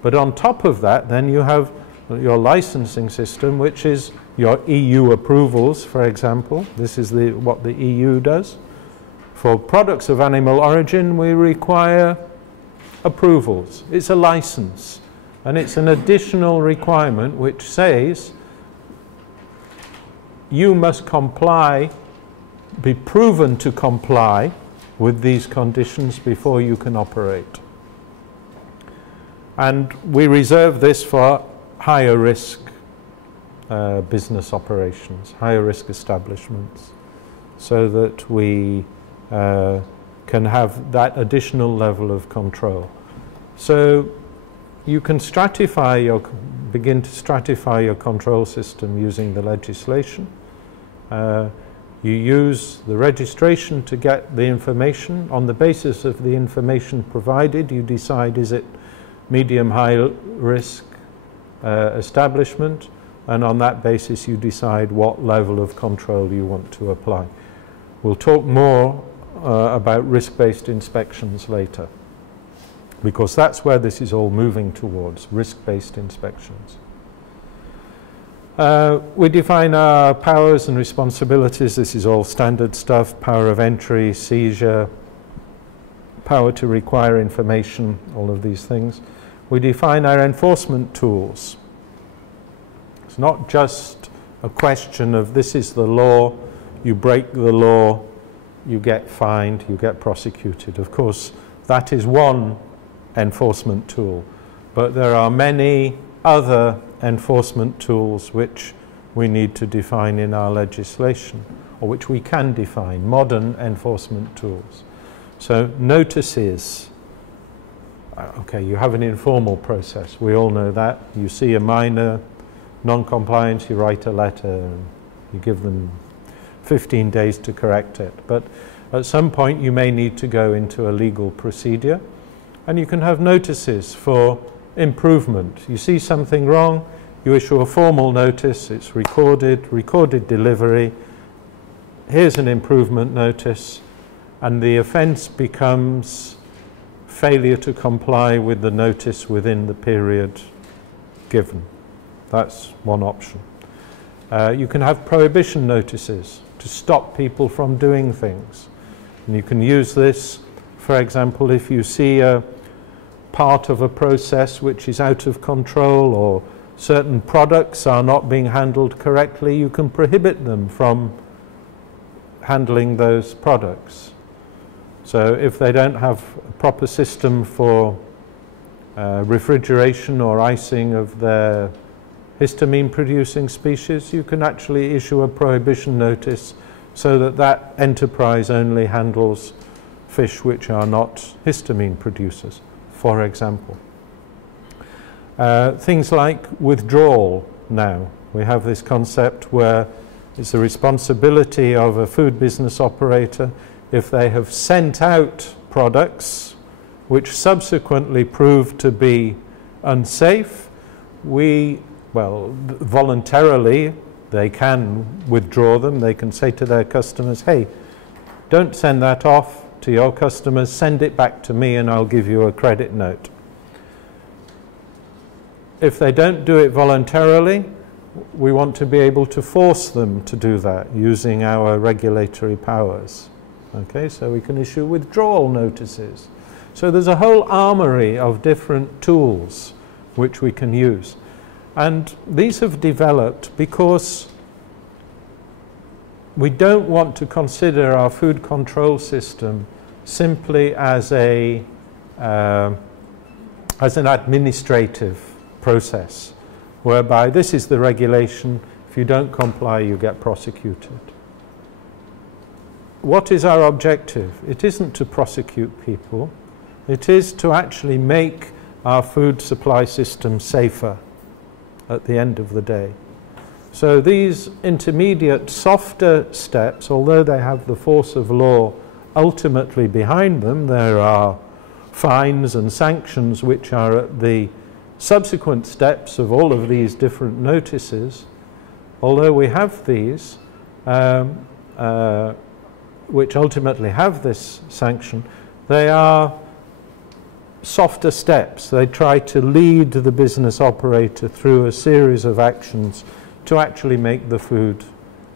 but on top of that, then you have your licensing system, which is your EU approvals, for example. This is what the EU does. For products of animal origin, we require approvals. It's a license, and it's an additional requirement which says you must comply, be proven to comply with these conditions before you can operate. And we reserve this for higher risk business operations, higher risk establishments, so that we can have that additional level of control. So you can begin to stratify your control system using the legislation. You use the registration to get the information. On the basis of the information provided, you decide, is it medium, high risk establishment, and on that basis you decide what level of control you want to apply. We'll talk more about risk-based inspections later, because that's where this is all moving towards, risk-based inspections. We define our powers and responsibilities. This is all standard stuff: power of entry, seizure, power to require information, all of these things. We define our enforcement tools. It's not just a question of this is the law, you break the law, you get fined, you get prosecuted. Of course, that is one enforcement tool, but there are many other enforcement tools which we need to define in our legislation, or which we can define, modern enforcement tools. So notices, okay, you have an informal process, we all know that. You see a minor non-compliance, you write a letter, you give them 15 days to correct it. But at some point you may need to go into a legal procedure, and you can have notices for improvement. You see something wrong, you issue a formal notice, it's recorded delivery, here's an improvement notice, and the offence becomes failure to comply with the notice within the period given. That's one option. You can have prohibition notices to stop people from doing things. And you can use this, for example, if you see a part of a process which is out of control, or certain products are not being handled correctly, you can prohibit them from handling those products. So if they don't have a proper system for refrigeration or icing of their histamine producing species, you can actually issue a prohibition notice so that that enterprise only handles fish which are not histamine producers, for example. Things like withdrawal now. We have this concept where it's the responsibility of a food business operator, if they have sent out products which subsequently prove to be unsafe, voluntarily they can withdraw them. They can say to their customers, hey, don't send that off to your customers, send it back to me and I'll give you a credit note. If they don't do it voluntarily, we want to be able to force them to do that using our regulatory powers. Okay, so we can issue withdrawal notices. So there's a whole armory of different tools which we can use. And these have developed because we don't want to consider our food control system simply as an administrative process, whereby this is the regulation, if you don't comply you get prosecuted. What is our objective? It isn't to prosecute people, it is to actually make our food supply system safer at the end of the day. So these intermediate, softer steps, although they have the force of law ultimately behind them, there are fines and sanctions which are at the subsequent steps of all of these different notices. Although we have these, which ultimately have this sanction, they are softer steps. They try to lead the business operator through a series of actions to actually make the food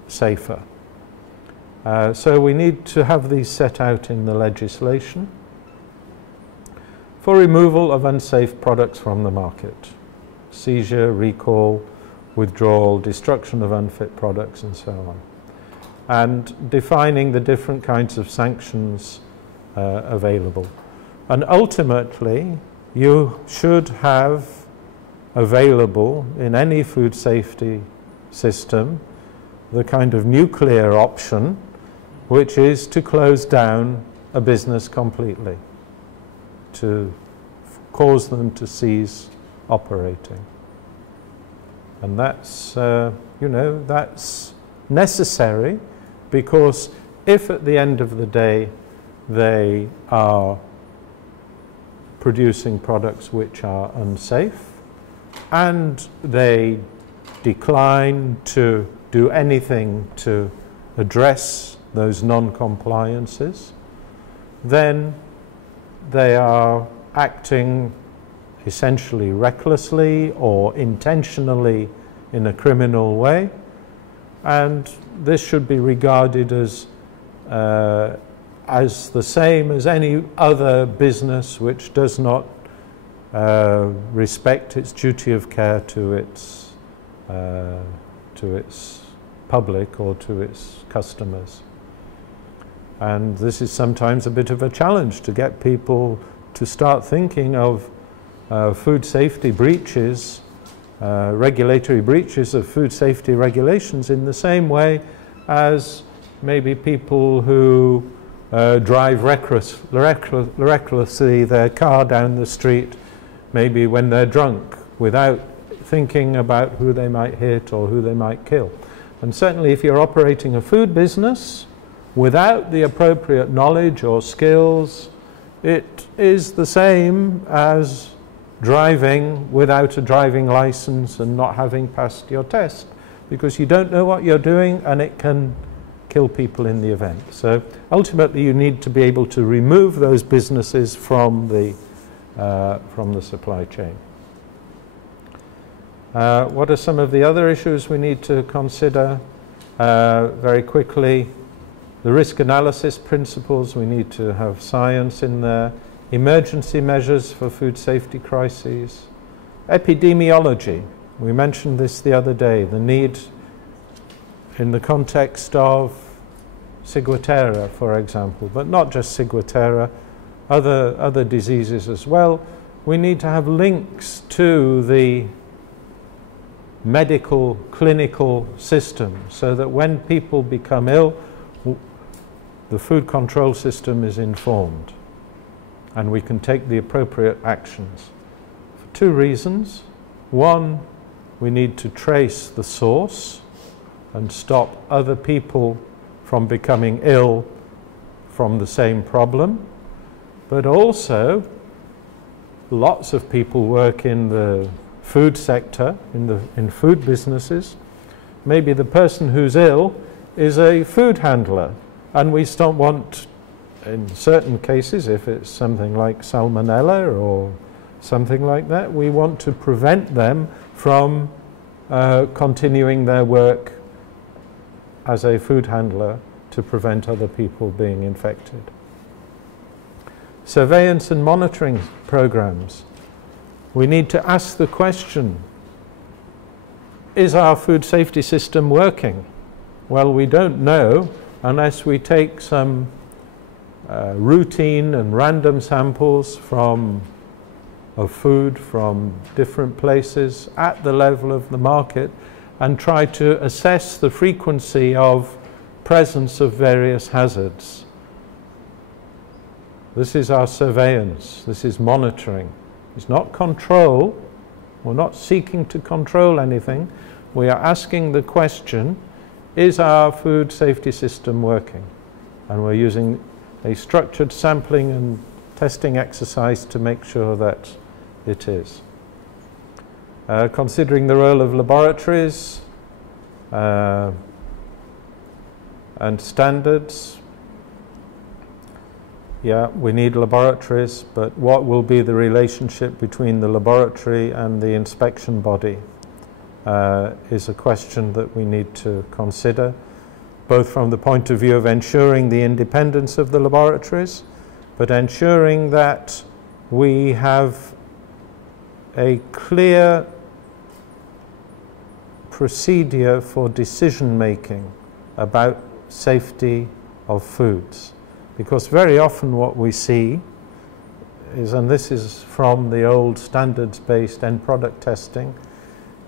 safer. So we need to have these set out in the legislation for removal of unsafe products from the market. Seizure, recall, withdrawal, destruction of unfit products and so on. And defining the different kinds of sanctions available. And ultimately, you should have available in any food safety system the kind of nuclear option, which is to close down a business completely, to cause them to cease operating. And that's, that's necessary, because if at the end of the day they are producing products which are unsafe and they decline to do anything to address those non-compliances, then they are acting essentially recklessly or intentionally in a criminal way, and this should be regarded as the same as any other business which does not respect its duty of care to its public or to its customers. And this is sometimes a bit of a challenge to get people to start thinking of food safety breaches, regulatory breaches of food safety regulations in the same way as maybe people who drive recklessly their car down the street, maybe when they're drunk, without thinking about who they might hit or who they might kill. And certainly if you're operating a food business without the appropriate knowledge or skills, it is the same as driving without a driving license and not having passed your test, because you don't know what you're doing and it can kill people in the event. So ultimately you need to be able to remove those businesses from the supply chain. What are some of the other issues we need to consider? Very quickly, the risk analysis principles, we need to have science in there. Emergency measures for food safety crises. Epidemiology, we mentioned this the other day, the need in the context of ciguatera, for example, but not just ciguatera, other diseases as well. We need to have links to the medical, clinical system so that when people become ill, the food control system is informed and we can take the appropriate actions. For two reasons. One, we need to trace the source and stop other people from becoming ill from the same problem. But also, lots of people work in the food sector, in food businesses. Maybe the person who's ill is a food handler, and we don't want, in certain cases, if it's something like salmonella or something like that, we want to prevent them from continuing their work as a food handler to prevent other people being infected. Surveillance and monitoring programs. We need to ask the question, is our food safety system working? Well, we don't know unless we take some routine and random samples of food from different places at the level of the market and try to assess the frequency of presence of various hazards. This is our surveillance, this is monitoring. It's not control, we're not seeking to control anything, we are asking the question, is our food safety system working? And we're using a structured sampling and testing exercise to make sure that it is. Considering the role of laboratories and standards, yeah, we need laboratories, but what will be the relationship between the laboratory and the inspection body is a question that we need to consider, both from the point of view of ensuring the independence of the laboratories, but ensuring that we have a clear procedure for decision making about safety of foods. Because very often what we see is, and this is from the old standards-based end product testing,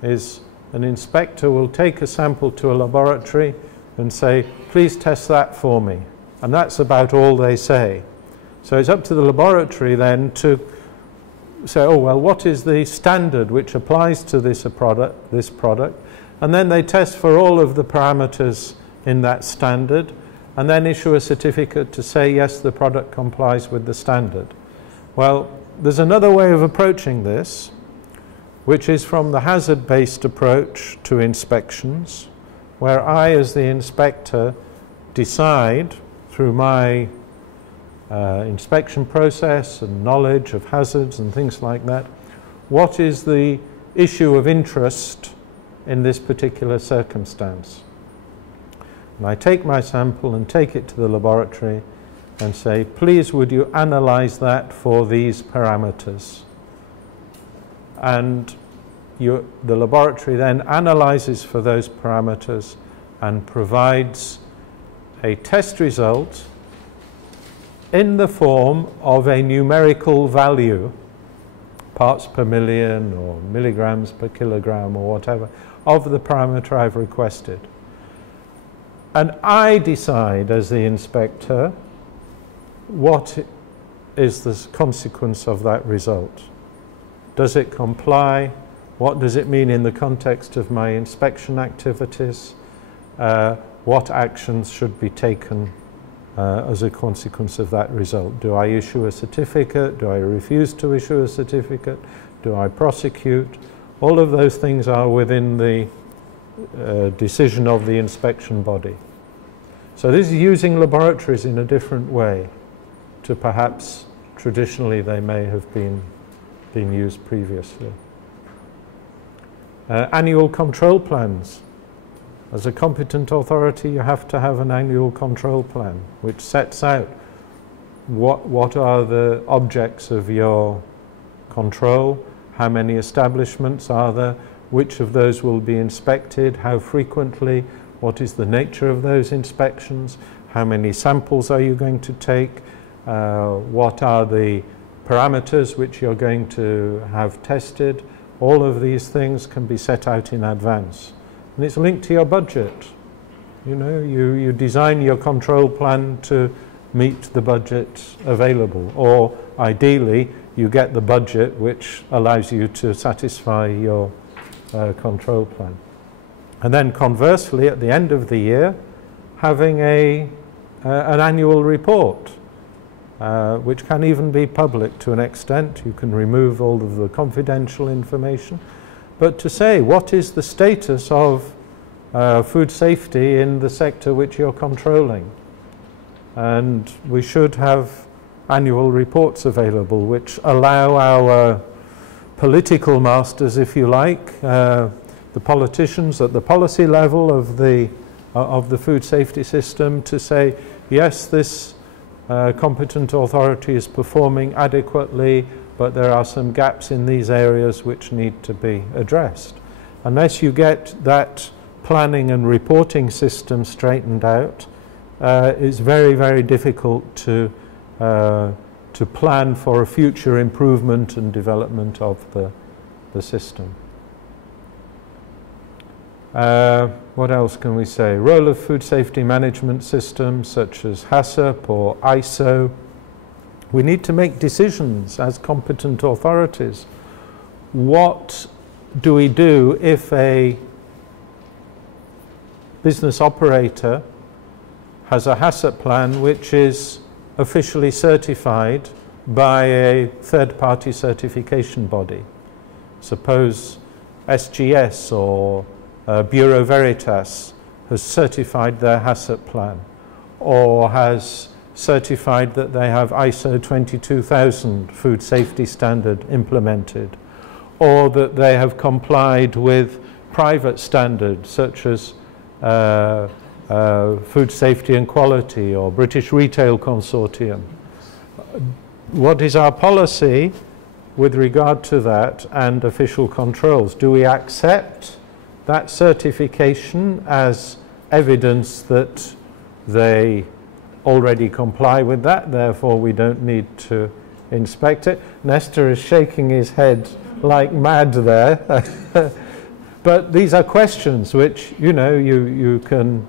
is an inspector will take a sample to a laboratory and say, please test that for me. And that's about all they say. So it's up to the laboratory then to say, oh, well, what is the standard which applies to this product? And then they test for all of the parameters in that standard, and then issue a certificate to say, yes, the product complies with the standard. Well, there's another way of approaching this, which is from the hazard-based approach to inspections, where I, as the inspector, decide through my inspection process and knowledge of hazards and things like that, what is the issue of interest in this particular circumstance. And I take my sample and take it to the laboratory and say, please would you analyze that for these parameters? And the laboratory then analyzes for those parameters and provides a test result in the form of a numerical value, parts per million or milligrams per kilogram or whatever, of the parameter I've requested. And I decide as the inspector what is the consequence of that result. Does it comply? What does it mean in the context of my inspection activities? what actions should be taken as a consequence of that result. Do I issue a certificate? Do I refuse to issue a certificate? Do I prosecute? All of those things are within the decision of the inspection body. So this is using laboratories in a different way to perhaps traditionally they may have been used previously. Annual control plans. As a competent authority, you have to have an annual control plan which sets out what are the objects of your control, how many establishments are there, which of those will be inspected, how frequently, what is the nature of those inspections, how many samples are you going to take, what are the parameters which you're going to have tested. All of these things can be set out in advance. And it's linked to your budget. You know, you design your control plan to meet the budget available, or ideally you get the budget which allows you to satisfy your control plan. And then conversely, at the end of the year, having an annual report, which can even be public to an extent. You can remove all of the confidential information. But to say, what is the status of food safety in the sector which you're controlling? And we should have annual reports available which allow our political masters, if you like, the politicians at the policy level of the food safety system to say, yes, this competent authority is performing adequately, but there are some gaps in these areas which need to be addressed. Unless you get that planning and reporting system straightened out, it's very, very difficult to plan for a future improvement and development of the system. What else can we say? Role of food safety management systems such as HACCP or ISO. We need to make decisions as competent authorities. What do we do if a business operator has a HACCP plan which is officially certified by a third-party certification body? Suppose SGS or Bureau Veritas has certified their HACCP plan, or has certified that they have ISO 22000 food safety standard implemented, or that they have complied with private standards such as Food Safety and Quality or British Retail Consortium. What is our policy with regard to that and official controls? Do we accept that certification as evidence that they already comply with that, therefore we don't need to inspect it? Nestor is shaking his head like mad there. But these are questions which, you know, you can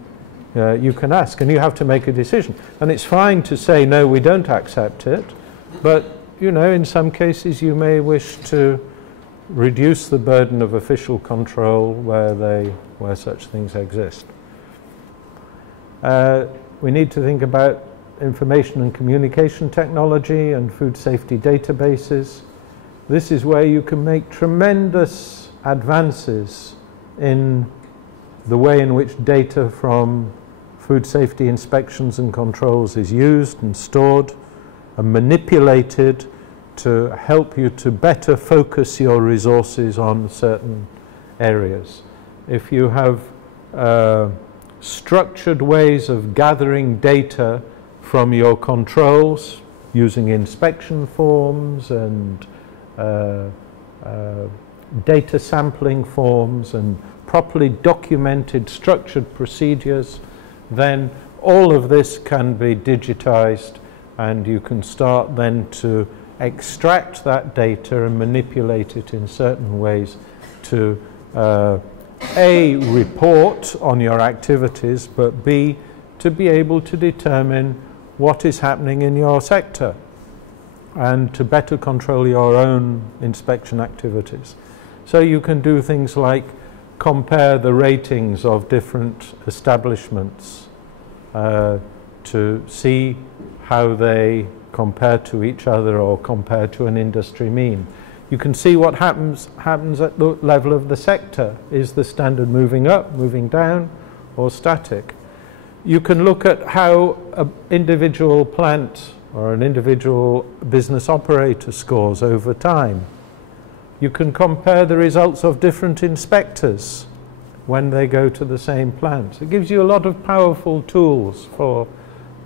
ask, and you have to make a decision. And it's fine to say, no, we don't accept it, but, you know, in some cases you may wish to reduce the burden of official control where such things exist. We need to think about information and communication technology and food safety databases. This is where you can make tremendous advances in the way in which data from food safety inspections and controls is used and stored and manipulated to help you to better focus your resources on certain areas. If you have structured ways of gathering data from your controls using inspection forms and data sampling forms and properly documented structured procedures, then all of this can be digitized, and you can start then to extract that data and manipulate it in certain ways to A, report on your activities, but B, to be able to determine what is happening in your sector and to better control your own inspection activities. So you can do things like compare the ratings of different establishments to see how they compare to each other or compare to an industry mean. You can see what happens at the level of the sector. Is the standard moving up, moving down, or static? You can look at how an individual plant or an individual business operator scores over time. You can compare the results of different inspectors when they go to the same plant. It gives you a lot of powerful tools for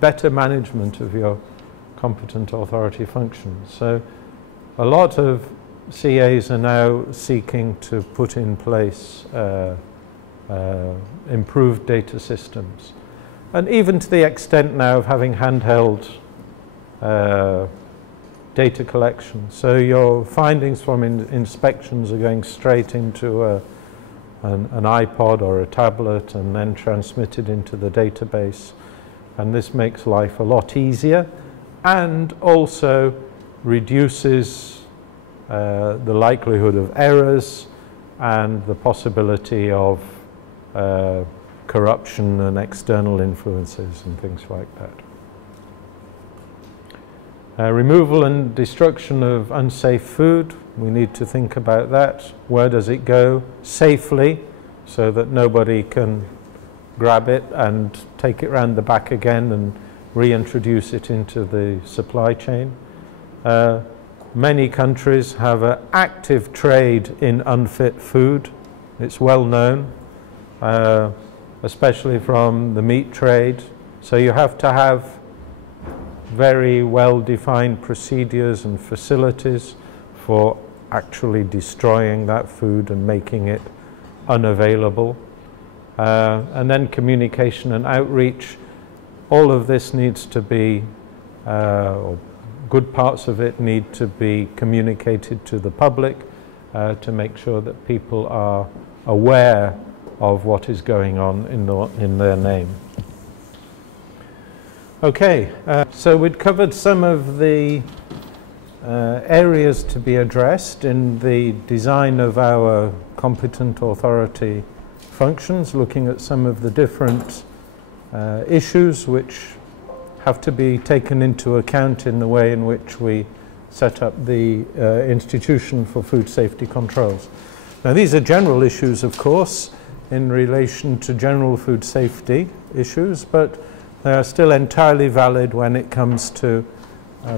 better management of your competent authority functions. So a lot of CAs are now seeking to put in place improved data systems. And even to the extent now of having handheld data collection. So your findings from inspections are going straight into an iPod or a tablet and then transmitted into the database. And this makes life a lot easier and also reduces the likelihood of errors and the possibility of corruption and external influences and things like that. Removal and destruction of unsafe food, we need to think about that. Where does it go safely so that nobody can grab it and take it round the back again and reintroduce it into the supply chain? Many countries have an active trade in unfit food. It's well known, especially from the meat trade. So you have to have very well-defined procedures and facilities for actually destroying that food and making it unavailable. And then communication and outreach. All of this needs to be, or good parts of it need to be communicated to the public to make sure that people are aware of what is going on in their name. Okay, so we'd covered some of the areas to be addressed in the design of our competent authority functions, looking at some of the different issues which have to be taken into account in the way in which we set up the institution for food safety controls. Now these are general issues, of course, in relation to general food safety issues, but they are still entirely valid when it comes to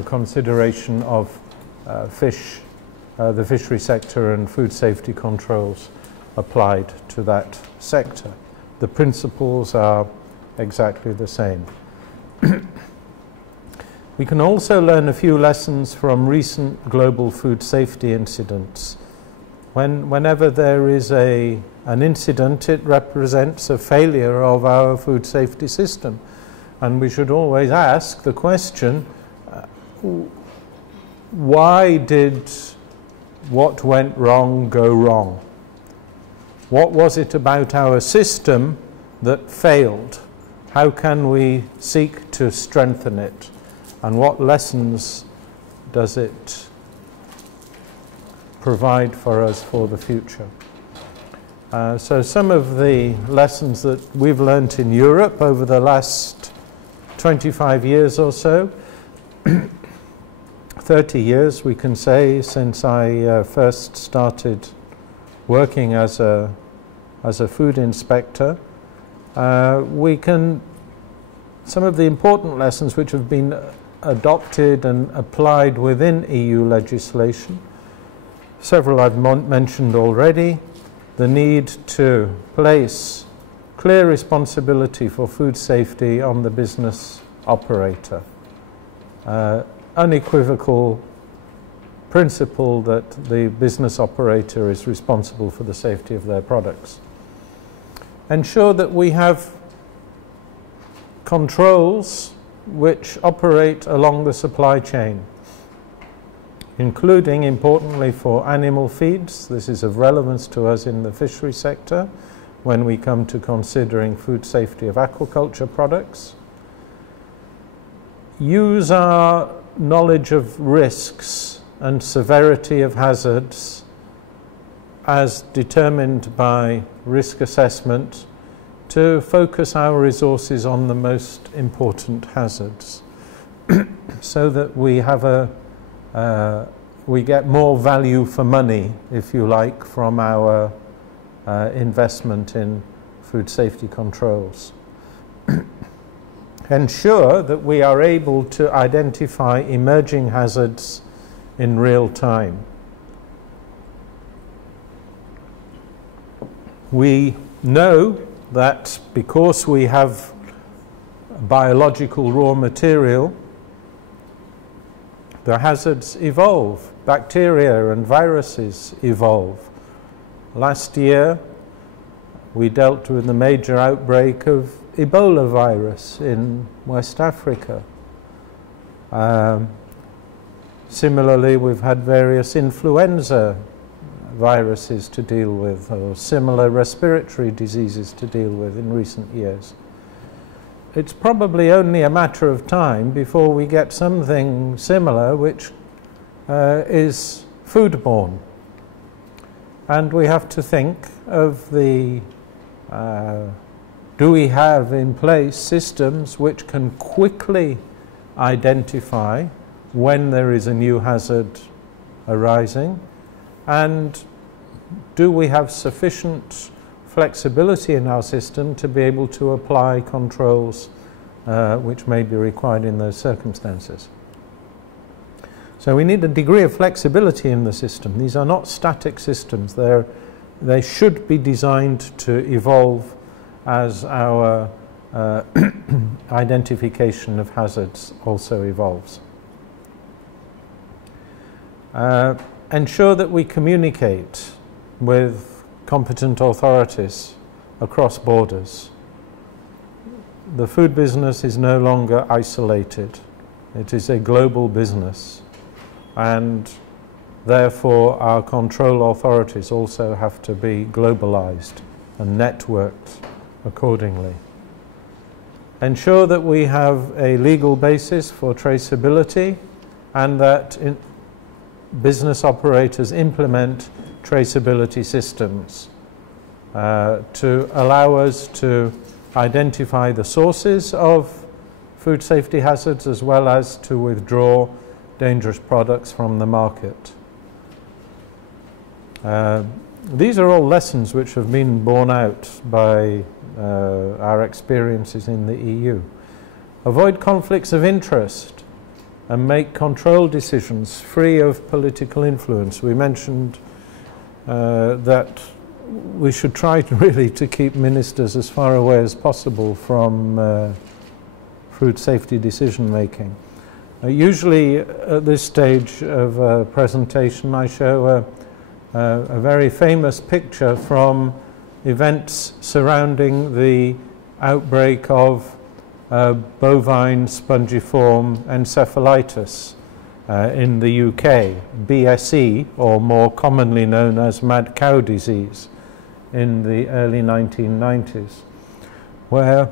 consideration of the fishery sector and food safety controls applied to that sector. The principles are exactly the same. We can also learn a few lessons from recent global food safety incidents. Whenever there is an incident, it represents a failure of our food safety system. And we should always ask the question, why did what went wrong go wrong? What was it about our system that failed? How can we seek to strengthen it? And what lessons does it provide for us for the future? So some of the lessons that we've learnt in Europe over the last 25 years or so, 30 years we can say, since I first started working as a food inspector. Some of the important lessons which have been adopted and applied within EU legislation, several I've mentioned already. The need to place clear responsibility for food safety on the business operator. Unequivocal principle that the business operator is responsible for the safety of their products. Ensure that we have controls which operate along the supply chain, including, importantly, for animal feeds. This is of relevance to us in the fishery sector when we come to considering food safety of aquaculture products. Use our knowledge of risks and severity of hazards as determined by risk assessment, to focus our resources on the most important hazards so that we have we get more value for money, if you like, from our investment in food safety controls. Ensure that we are able to identify emerging hazards in real time. We know that because we have biological raw material, the hazards evolve. Bacteria and viruses evolve. Last year, we dealt with the major outbreak of Ebola virus in West Africa. Similarly, we've had various influenza viruses to deal with, or similar respiratory diseases to deal with in recent years. It's probably only a matter of time before we get something similar which is foodborne. And we have to think of the do we have in place systems which can quickly identify when there is a new hazard arising, and do we have sufficient flexibility in our system to be able to apply controls which may be required in those circumstances. So we need a degree of flexibility in the system. These are not static systems. They should be designed to evolve as our identification of hazards also evolves. Ensure that we communicate with competent authorities across borders. The food business is no longer isolated. It is a global business, and therefore our control authorities also have to be globalized and networked accordingly. Ensure that we have a legal basis for traceability, and that business operators implement traceability systems to allow us to identify the sources of food safety hazards as well as to withdraw dangerous products from the market. These are all lessons which have been borne out by our experiences in the EU. Avoid conflicts of interest and make control decisions free of political influence. We mentioned that we should try to keep ministers as far away as possible from food safety decision making. Usually at this stage of a presentation I show a very famous picture from events surrounding the outbreak of bovine spongiform encephalitis in the UK, BSE, or more commonly known as mad cow disease, in the early 1990s, where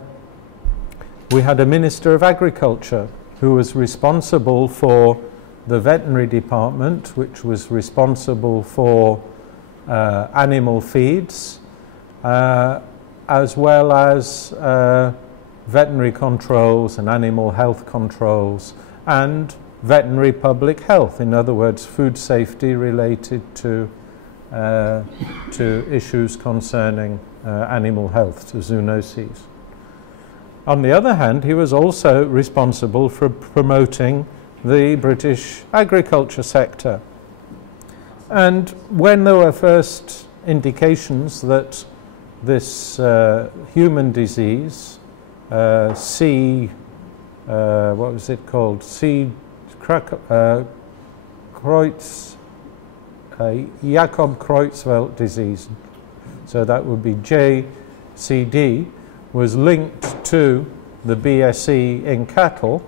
we had a Minister of Agriculture who was responsible for the veterinary department, which was responsible for animal feeds, as well as veterinary controls and animal health controls, and veterinary public health, in other words, food safety related to issues concerning animal health, to zoonoses. On the other hand, he was also responsible for promoting the British agriculture sector. And when there were first indications that this human disease, what was it called? Jakob-Creutzfeldt disease, so that would be JCD, was linked to the BSE in cattle.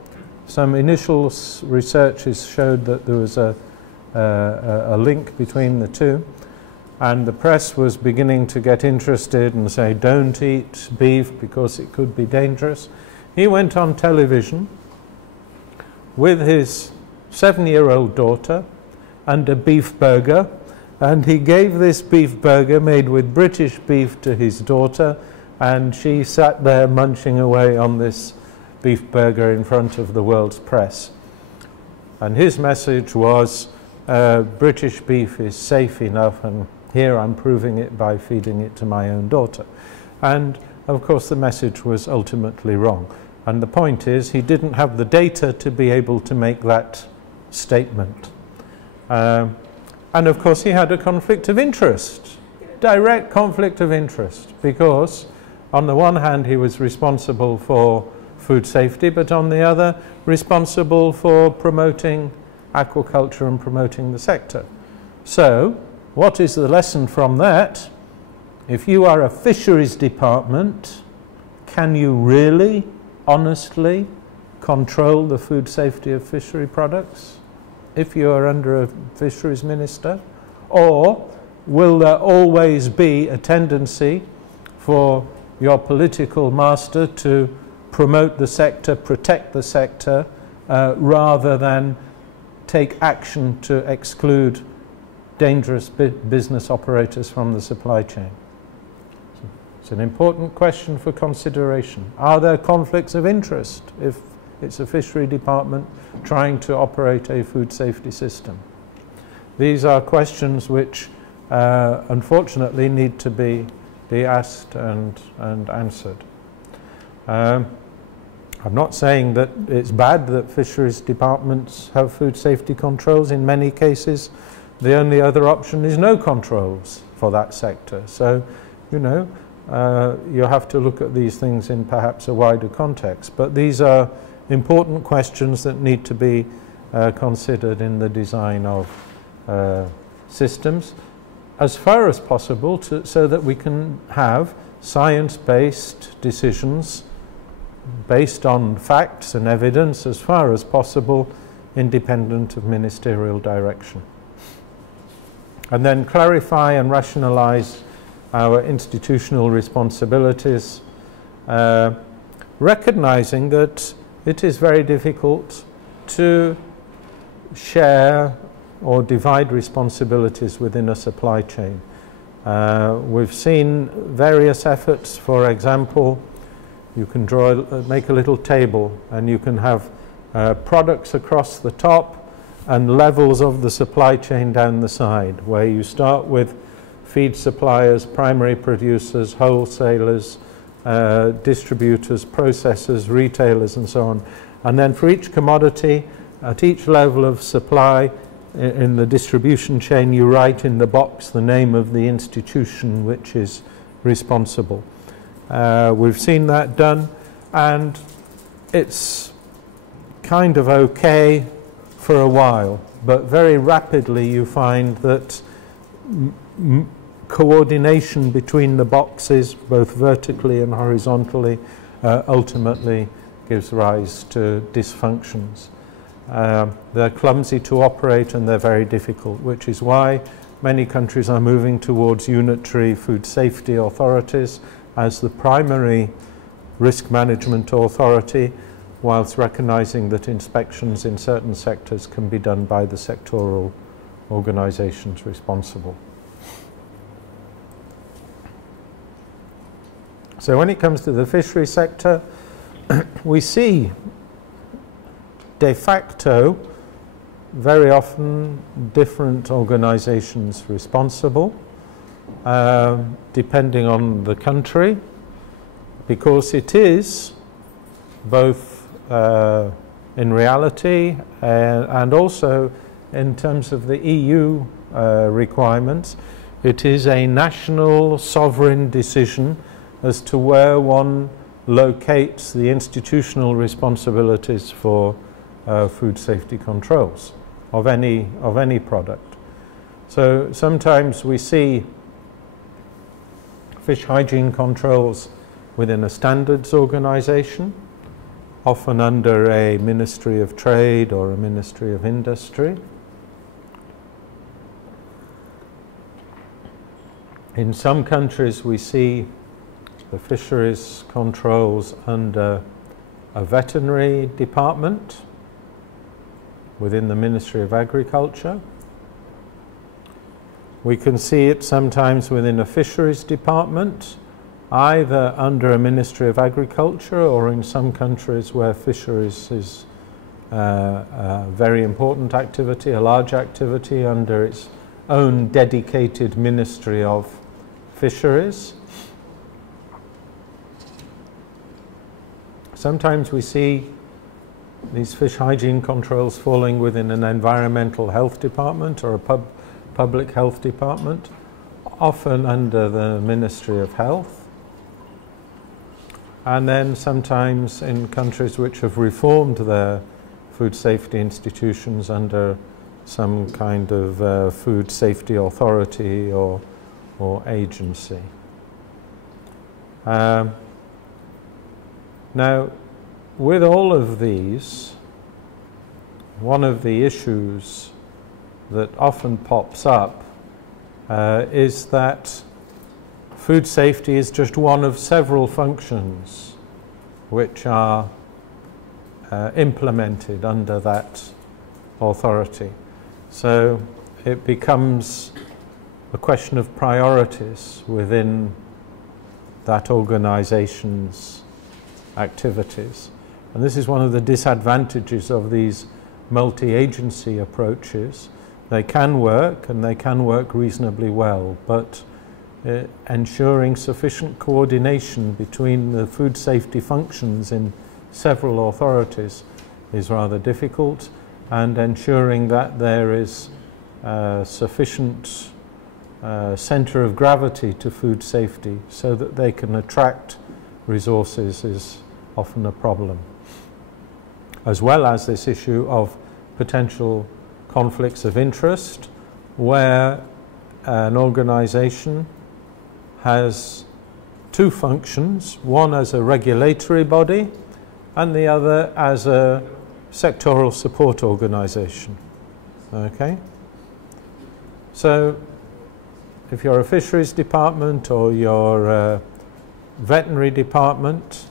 Some initial researches showed that there was a link between the two, and the press was beginning to get interested and say, don't eat beef because it could be dangerous. He went on television with his 7-year-old daughter and a beef burger And he gave this beef burger made with British beef to his daughter, and she sat there munching away on this beef burger in front of the world's press. And his message was, British beef is safe enough, and here I'm proving it by feeding it to my own daughter. And of course the message was ultimately wrong. And the point is, he didn't have the data to be able to make that statement. And of course he had a conflict of interest, direct conflict of interest, because on the one hand he was responsible for food safety, but on the other responsible for promoting aquaculture and promoting the sector. So what is the lesson from that? If you are a fisheries department, can you really honestly control the food safety of fishery products if you are under a fisheries minister? Or will there always be a tendency for your political master to promote the sector, protect the sector, rather than take action to exclude dangerous business operators from the supply chain? It's an important question for consideration. Are there conflicts of interest if it's a fishery department trying to operate a food safety system? These are questions which unfortunately need to be asked and answered. I'm not saying that it's bad that fisheries departments have food safety controls. In many cases, the only other option is no controls for that sector. So, you know, you have to look at these things in perhaps a wider context. But these are important questions that need to be considered in the design of systems as far as possible, so that we can have science-based decisions based on facts and evidence, as far as possible, independent of ministerial direction. And then clarify and rationalize our institutional responsibilities, recognizing that it is very difficult to share or divide responsibilities within a supply chain. We've seen various efforts. For example, you can make a little table, and you can have products across the top and levels of the supply chain down the side, where you start with feed suppliers, primary producers, wholesalers, distributors, processors, retailers, and so on. And then for each commodity, at each level of supply in the distribution chain, you write in the box the name of the institution which is responsible. We've seen that done, and it's kind of okay for a while, but very rapidly you find that coordination between the boxes, both vertically and horizontally, ultimately gives rise to dysfunctions. They're clumsy to operate, and they're very difficult, which is why many countries are moving towards unitary food safety authorities as the primary risk management authority, whilst recognizing that inspections in certain sectors can be done by the sectoral organizations responsible. So when it comes to the fishery sector, we see de facto very often different organizations responsible, depending on the country, because it is both in reality and also in terms of the EU requirements, it is a national sovereign decision as to where one locates the institutional responsibilities for food safety controls of any product. So sometimes we see fish hygiene controls within a standards organization, often under a Ministry of Trade or a Ministry of Industry. In some countries we see the fisheries controls under a veterinary department within the Ministry of Agriculture. We can see it sometimes within a fisheries department, either under a Ministry of Agriculture or in some countries where fisheries is a very important activity, a large activity under its own dedicated Ministry of Fisheries. Sometimes we see these fish hygiene controls falling within an environmental health department or a public health department, often under the Ministry of Health. And then sometimes in countries which have reformed their food safety institutions under some kind of food safety authority or agency. Now, with all of these, one of the issues that often pops up is that food safety is just one of several functions which are implemented under that authority. So it becomes a question of priorities within that organization's activities. And this is one of the disadvantages of these multi-agency approaches. They can work, and they can work reasonably well, but ensuring sufficient coordination between the food safety functions in several authorities is rather difficult, and ensuring that there is sufficient centre of gravity to food safety so that they can attract resources is often a problem. As well as this issue of potential conflicts of interest, where an organisation has two functions, one as a regulatory body and the other as a sectoral support organisation. Okay? So if you're a fisheries department or you're a veterinary department,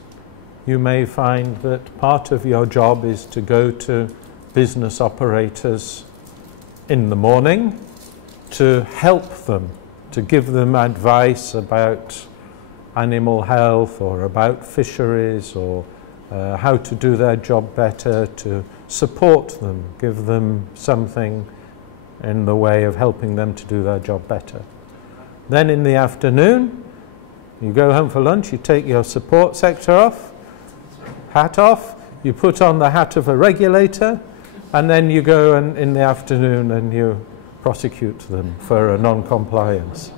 you may find that part of your job is to go to business operators in the morning to help them, to give them advice about animal health or about fisheries or how to do their job better, to support them, give them something in the way of helping them to do their job better. Then in the afternoon, you go home for lunch, you take your support sector hat off, you put on the hat of a regulator, and then you go and in the afternoon and you prosecute them for a non-compliance.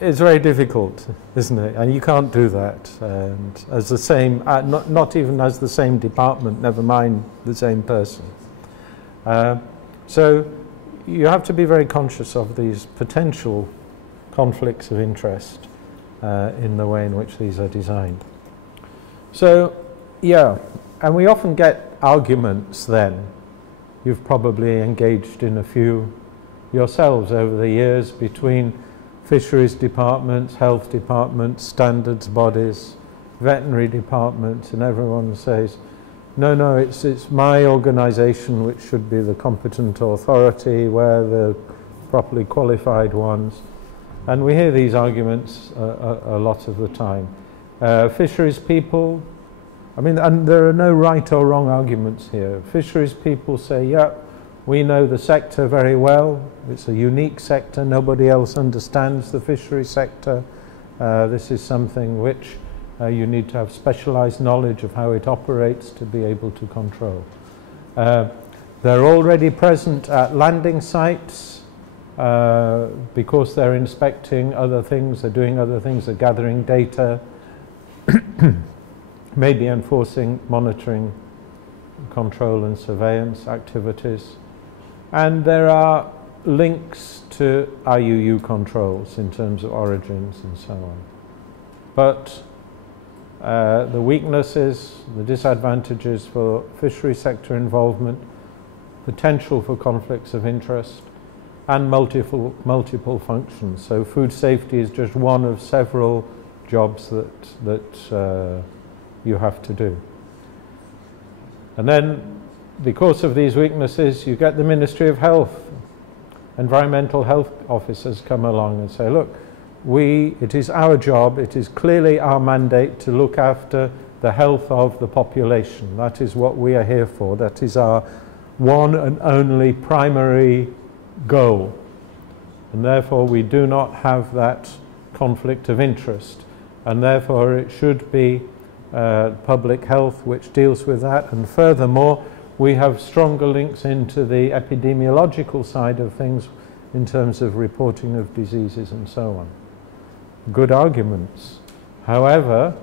It's very difficult, isn't it? And you can't do that. And as the same, not even as the same department, never mind the same person. So you have to be very conscious of these potential conflicts of interest in the way in which these are designed. So, yeah, and we often get arguments then. You've probably engaged in a few yourselves over the years between fisheries departments, health departments, standards bodies, veterinary departments, and everyone says, no, it's my organisation which should be the competent authority, we're the properly qualified ones. And we hear these arguments a lot of the time. Fisheries people, I mean, and there are no right or wrong arguments here. Fisheries people say, yeah, we know the sector very well. It's a unique sector. Nobody else understands the fisheries sector. This is something which you need to have specialised knowledge of how it operates to be able to control. They're already present at landing sites because they're inspecting other things, they're doing other things, they're gathering data, maybe enforcing monitoring, control and surveillance activities. And there are links to IUU controls in terms of origins and so on. But the weaknesses, the disadvantages for fishery sector involvement, potential for conflicts of interest, and multiple functions. So food safety is just one of several jobs that you have to do. And then because of these weaknesses, you get the Ministry of Health, environmental health officers come along and say, look, it is our job, it is clearly our mandate to look after the health of the population. That is what we are here for. That is our one and only primary goal. And therefore we do not have that conflict of interest. And therefore it should be public health which deals with that. And furthermore, we have stronger links into the epidemiological side of things in terms of reporting of diseases and so on. Good arguments. However,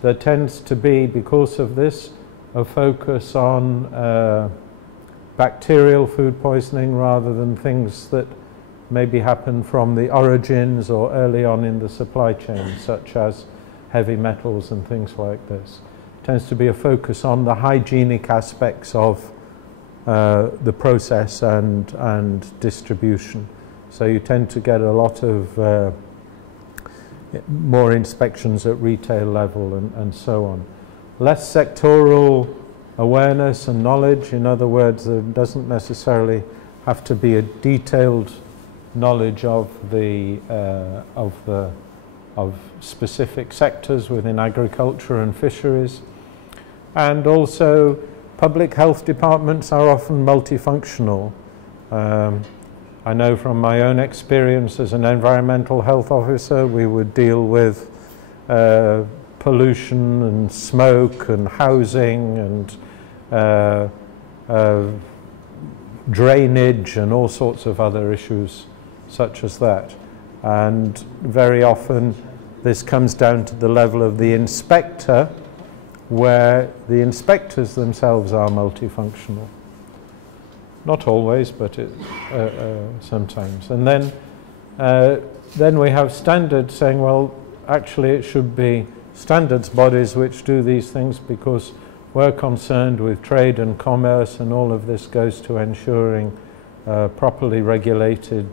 there tends to be, because of this, a focus on bacterial food poisoning rather than things that maybe happen from the origins or early on in the supply chain, such as heavy metals and things like this. Tends to be a focus on the hygienic aspects of the process and distribution. So you tend to get a lot of more inspections at retail level and so on. Less sectoral awareness and knowledge. In other words, there doesn't necessarily have to be a detailed knowledge of specific sectors within agriculture and fisheries. And also, public health departments are often multifunctional. I know from my own experience as an environmental health officer, we would deal with pollution and smoke and housing and drainage and all sorts of other issues such as that. And very often this comes down to the level of the inspector, where the inspectors themselves are multifunctional. Not always, but sometimes. And then we have standards saying, well, actually it should be standards bodies which do these things, because we're concerned with trade and commerce, and all of this goes to ensuring properly regulated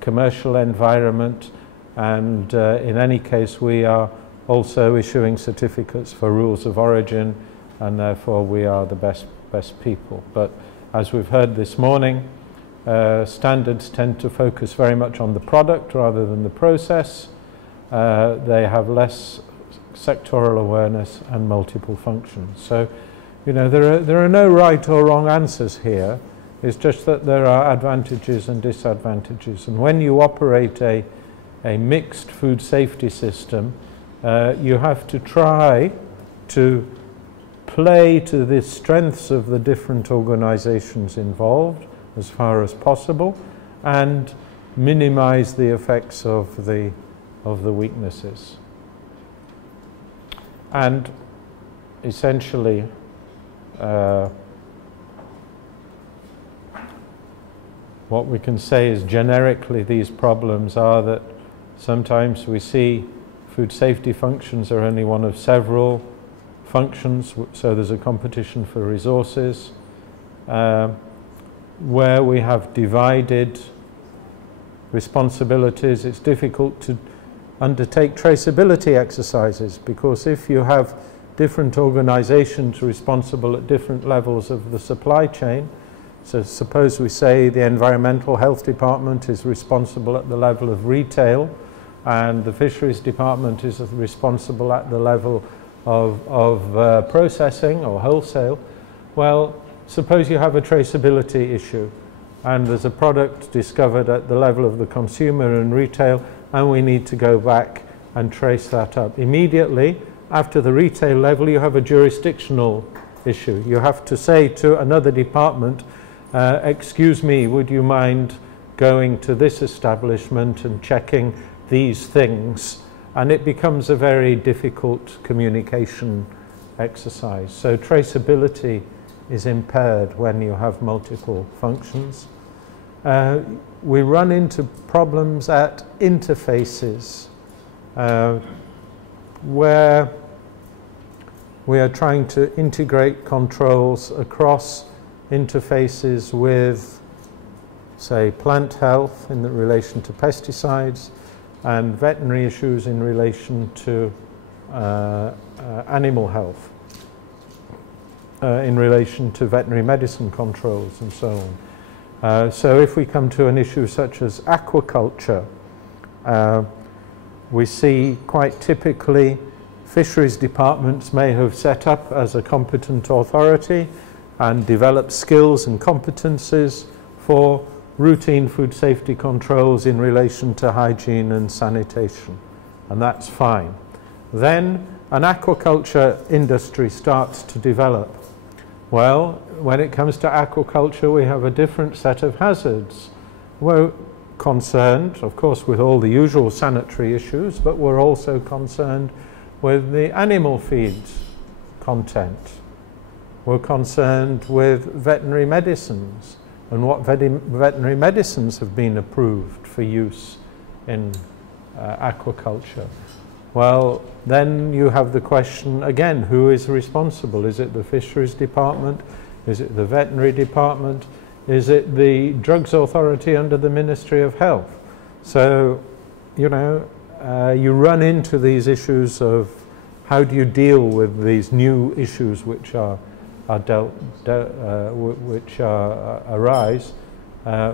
commercial environment. And in any case, we are also issuing certificates for rules of origin, and therefore we are the best people. But as we've heard this morning, standards tend to focus very much on the product rather than the process. They have less sectoral awareness and multiple functions. So, you know, there are no right or wrong answers here. It's just that there are advantages and disadvantages. And when you operate a mixed food safety system, you have to try to play to the strengths of the different organizations involved as far as possible, and minimize the effects of the weaknesses. And essentially, what we can say is generically these problems are that sometimes we see food safety functions are only one of several functions, so there's a competition for resources. Where we have divided responsibilities, it's difficult to undertake traceability exercises, because if you have different organizations responsible at different levels of the supply chain, so suppose we say the environmental health department is responsible at the level of retail, and the fisheries department is responsible at the level of processing or wholesale. Well, suppose you have a traceability issue, and there's a product discovered at the level of the consumer and retail, and we need to go back and trace that up. Immediately after the retail level, you have a jurisdictional issue. You have to say to another department, excuse me, would you mind going to this establishment and checking these things? And it becomes a very difficult communication exercise. So traceability is impaired when you have multiple functions. We run into problems at interfaces where we are trying to integrate controls across interfaces with, say, plant health in relation to pesticides, and veterinary issues in relation to animal health. in relation to veterinary medicine controls and so on. So if we come to an issue such as aquaculture, we see quite typically fisheries departments may have set up as a competent authority and developed skills and competencies for routine food safety controls in relation to hygiene and sanitation, and that's fine. Then an aquaculture industry starts to develop. Well, when it comes to aquaculture, we have a different set of hazards. We're concerned, of course, with all the usual sanitary issues, but we're also concerned with the animal feeds content. We're concerned with veterinary medicines and what veterinary medicines have been approved for use in aquaculture. Well, then you have the question again, who is responsible? Is it the fisheries department? Is it the veterinary department? Is it the drugs authority under the Ministry of Health? So, you know, you run into these issues of how do you deal with these new issues which arise,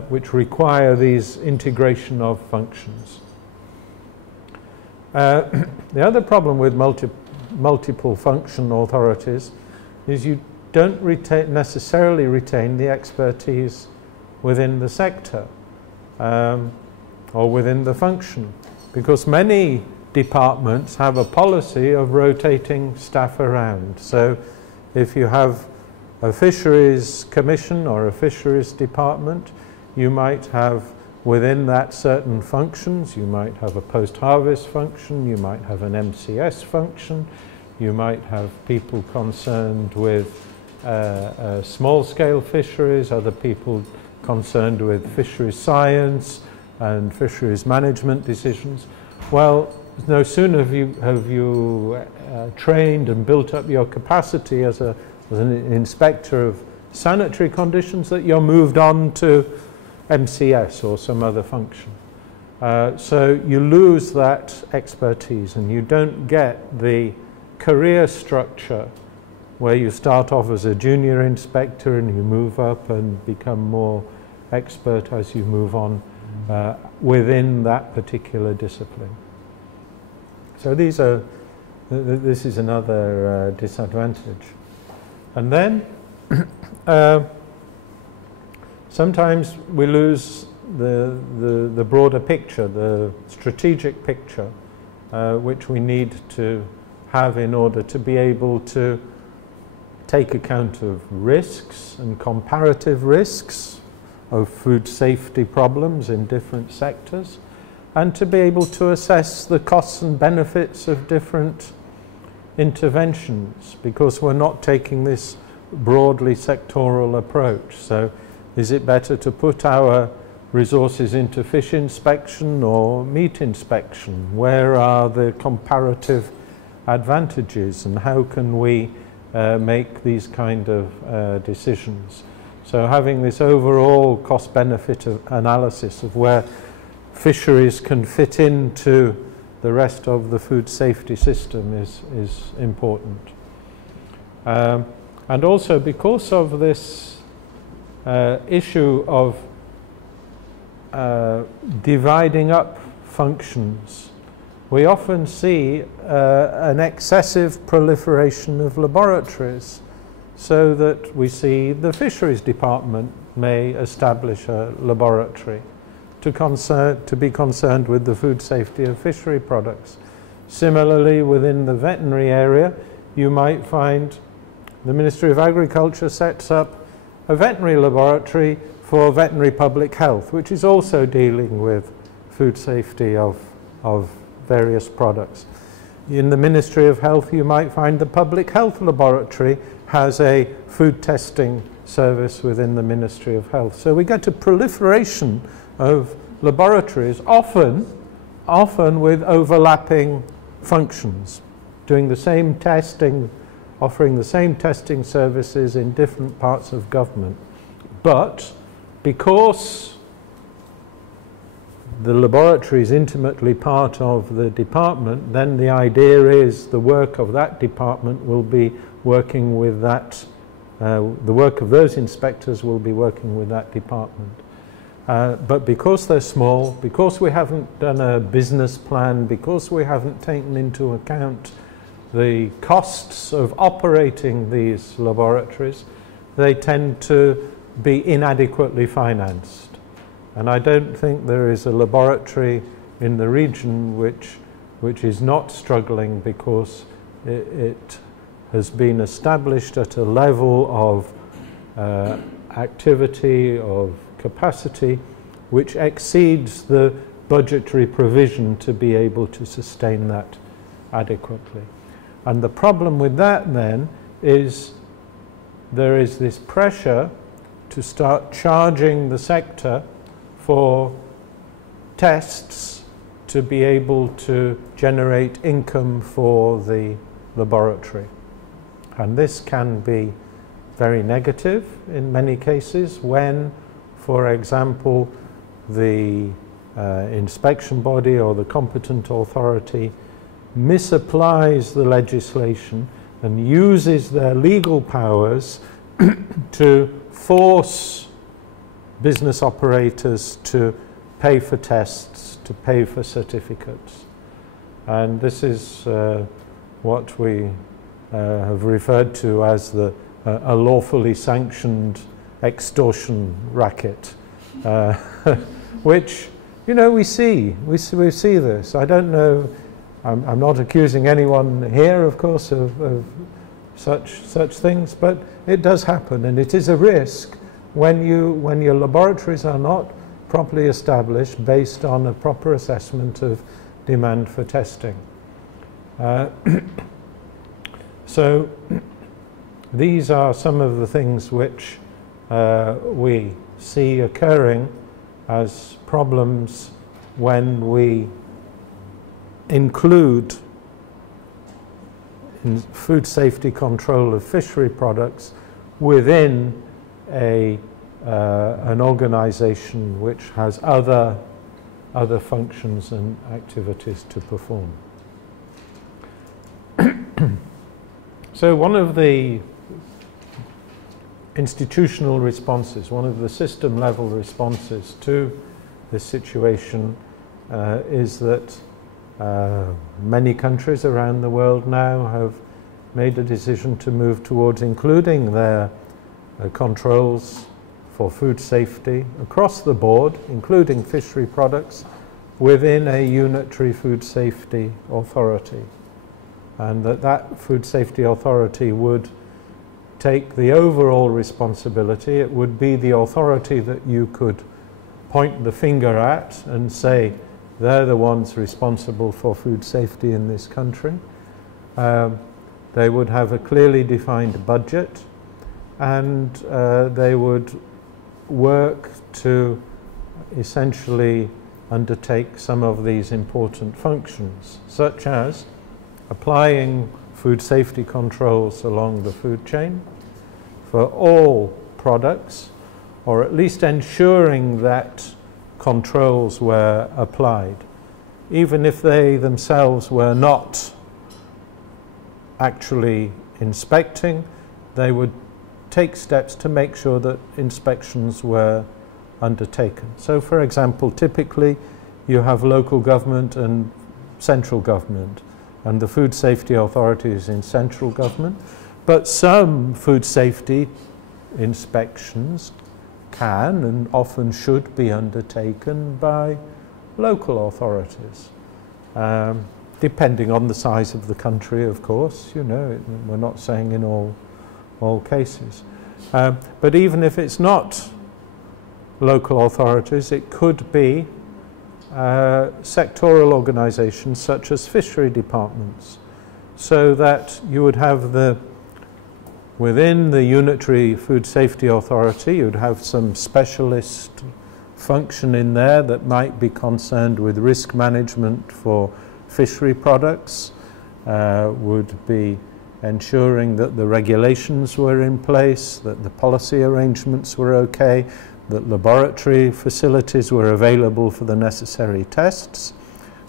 which require these integration of functions. The other problem with multiple function authorities is you don't necessarily retain the expertise within the sector or within the function, because many departments have a policy of rotating staff around. So if you have a fisheries commission or a fisheries department, you might have within that certain functions. You might have a post-harvest function, you might have an MCS function, you might have people concerned with small-scale fisheries, other people concerned with fisheries science and fisheries management decisions. Well, no sooner have you trained and built up your capacity as an inspector of sanitary conditions that you're moved on to MCS or some other function. So you lose that expertise and you don't get the career structure where you start off as a junior inspector and you move up and become more expert as you move on within that particular discipline. So this is another disadvantage. And then sometimes we lose the broader picture, the strategic picture, which we need to have in order to be able to take account of risks and comparative risks of food safety problems in different sectors, and to be able to assess the costs and benefits of different interventions, because we're not taking this broadly sectoral approach. So is it better to put our resources into fish inspection or meat inspection? Where are the comparative advantages and how can we make these kind of decisions? So having this overall cost-benefit analysis of where fisheries can fit into the rest of the food safety system is important. And also because of this issue of dividing up functions, we often see an excessive proliferation of laboratories, so that we see the fisheries department may establish a laboratory to be concerned with the food safety of fishery products. Similarly, within the veterinary area, you might find the Ministry of Agriculture sets up a veterinary laboratory for veterinary public health, which is also dealing with food safety of various products. In the Ministry of Health, you might find the Public Health Laboratory has a food testing service within the Ministry of Health. So we get a proliferation of laboratories, often with overlapping functions, doing the same testing, offering the same testing services in different parts of government. But because the laboratory is intimately part of the department, then the idea is the work of that department will be working with that the work of those inspectors will be working with that department. But because they're small, because we haven't done a business plan, because we haven't taken into account the costs of operating these laboratories, they tend to be inadequately financed. And I don't think there is a laboratory in the region which is not struggling because it has been established at a level of activity, of capacity, which exceeds the budgetary provision to be able to sustain that adequately. And the problem with that then is there is this pressure to start charging the sector for tests to be able to generate income for the laboratory. And this can be very negative in many cases when, for example, the inspection body or the competent authority misapplies the legislation and uses their legal powers to force business operators to pay for tests, to pay for certificates. And this is what we have referred to as a lawfully sanctioned extortion racket, which, you know, we see this. I don't know, I'm not accusing anyone here, of course, of such things, but it does happen, and it is a risk when your laboratories are not properly established based on a proper assessment of demand for testing. So these are some of the things which we see occurring as problems when we include in food safety control of fishery products within an organization which has other functions and activities to perform. So one of the institutional responses, one of the system level responses to this situation is that many countries around the world now have made a decision to move towards including their controls for food safety across the board, including fishery products, within a unitary food safety authority. And that food safety authority would take the overall responsibility. It would be the authority that you could point the finger at and say, they're the ones responsible for food safety in this country. They would have a clearly defined budget, and they would work to essentially undertake some of these important functions, such as applying food safety controls along the food chain for all products, or at least ensuring that controls were applied, even if they themselves were not actually inspecting. They would take steps to make sure that inspections were undertaken. So, for example, typically you have local government and central government, and the food safety authority is in central government, but some food safety inspections can and often should be undertaken by local authorities, depending on the size of the country, of course. You know, we're not saying in all cases. But even if it's not local authorities, it could be sectoral organizations such as fishery departments, so that you would have within the unitary food safety authority, you'd have some specialist function in there that might be concerned with risk management for fishery products, would be ensuring that the regulations were in place, that the policy arrangements were okay, that laboratory facilities were available for the necessary tests.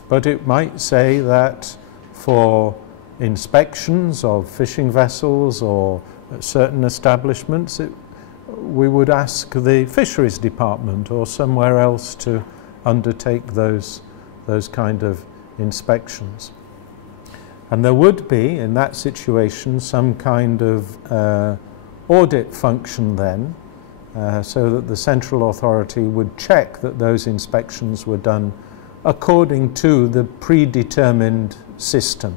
But it might say that for inspections of fishing vessels or certain establishments, we would ask the fisheries department or somewhere else to undertake those kind of inspections. And there would be, in that situation, some kind of audit function then, so that the central authority would check that those inspections were done according to the predetermined system.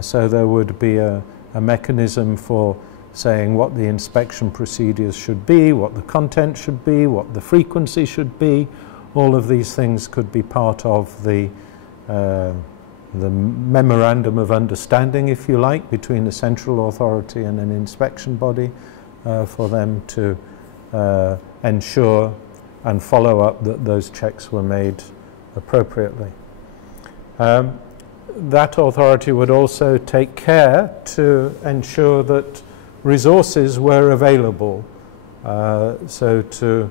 So there would be a mechanism for saying what the inspection procedures should be, what the content should be, what the frequency should be. All of these things could be part of the memorandum of understanding, if you like, between the central authority and an inspection body for them to ensure and follow up that those checks were made appropriately. That authority would also take care to ensure that resources were available, so to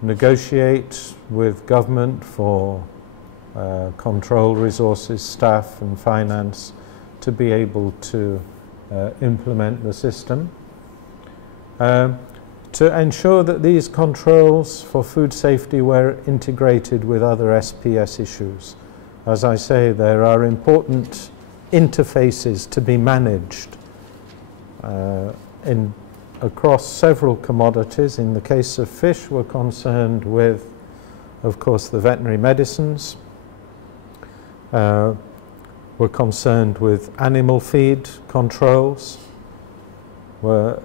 negotiate with government for control resources, staff and finance to be able to implement the system. To ensure that these controls for food safety were integrated with other SPS issues. As I say, there are important interfaces to be managed across several commodities. In the case of fish, we're concerned with, of course, the veterinary medicines. We're concerned with animal feed controls. We're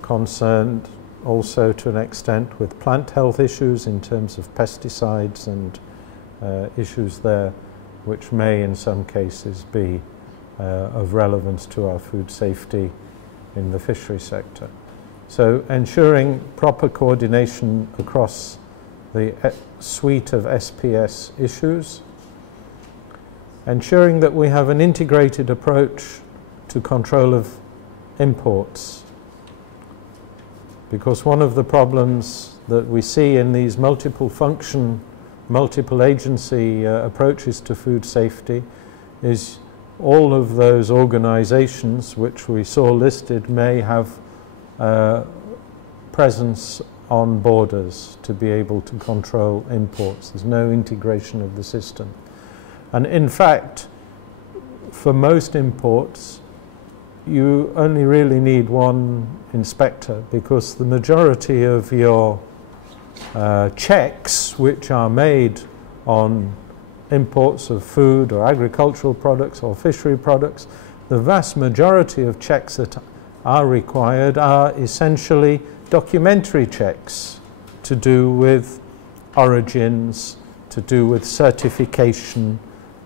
concerned also to an extent with plant health issues in terms of pesticides and issues there, which may in some cases be of relevance to our food safety in the fishery sector. So ensuring proper coordination across the suite of SPS issues, ensuring that we have an integrated approach to control of imports, because one of the problems that we see in these multiple function, multiple agency approaches to food safety is all of those organizations which we saw listed may have presence on borders to be able to control imports. There's no integration of the system. And in fact, for most imports, you only really need one inspector, because the majority of your checks which are made on imports of food or agricultural products or fishery products, the vast majority of checks that are required are essentially documentary checks to do with origins, to do with certification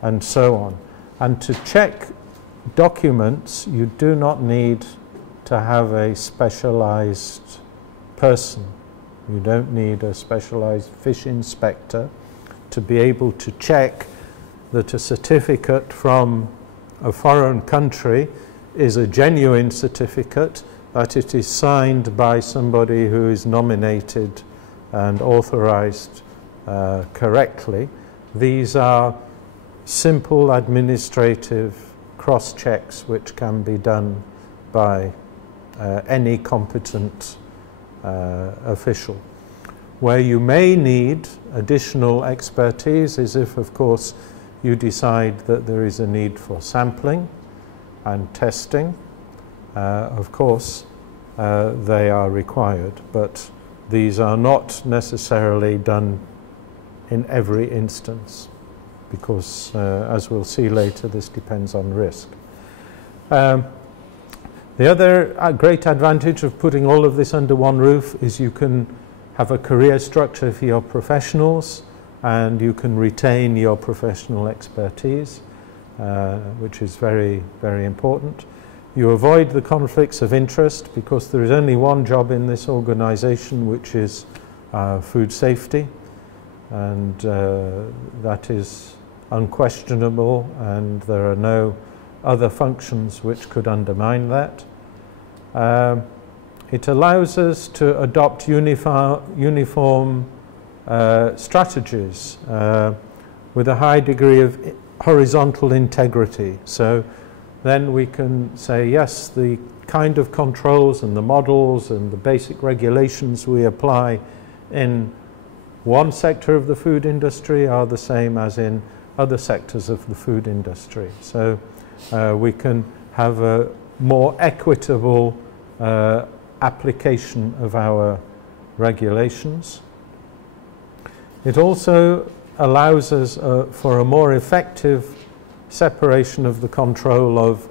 and so on. And to check documents, you do not need to have a specialized person. You don't need a specialized fish inspector to be able to check that a certificate from a foreign country is a genuine certificate, that it is signed by somebody who is nominated and authorized correctly. These are simple administrative cross-checks which can be done by any competent official. Where you may need additional expertise is if, of course, you decide that there is a need for sampling and testing. Of course, they are required, but these are not necessarily done in every instance, because, as we'll see later, this depends on risk. The other great advantage of putting all of this under one roof is you can have a career structure for your professionals, and you can retain your professional expertise, which is very, very important. You avoid the conflicts of interest, because there is only one job in this organization, which is food safety, and that is unquestionable, and there are no other functions which could undermine that. It allows us to adopt uniform strategies with a high degree of horizontal integrity. So then we can say, yes, the kind of controls and the models and the basic regulations we apply in one sector of the food industry are the same as in other sectors of the food industry. So we can have a more equitable application of our regulations. It also allows us for a more effective separation of the control of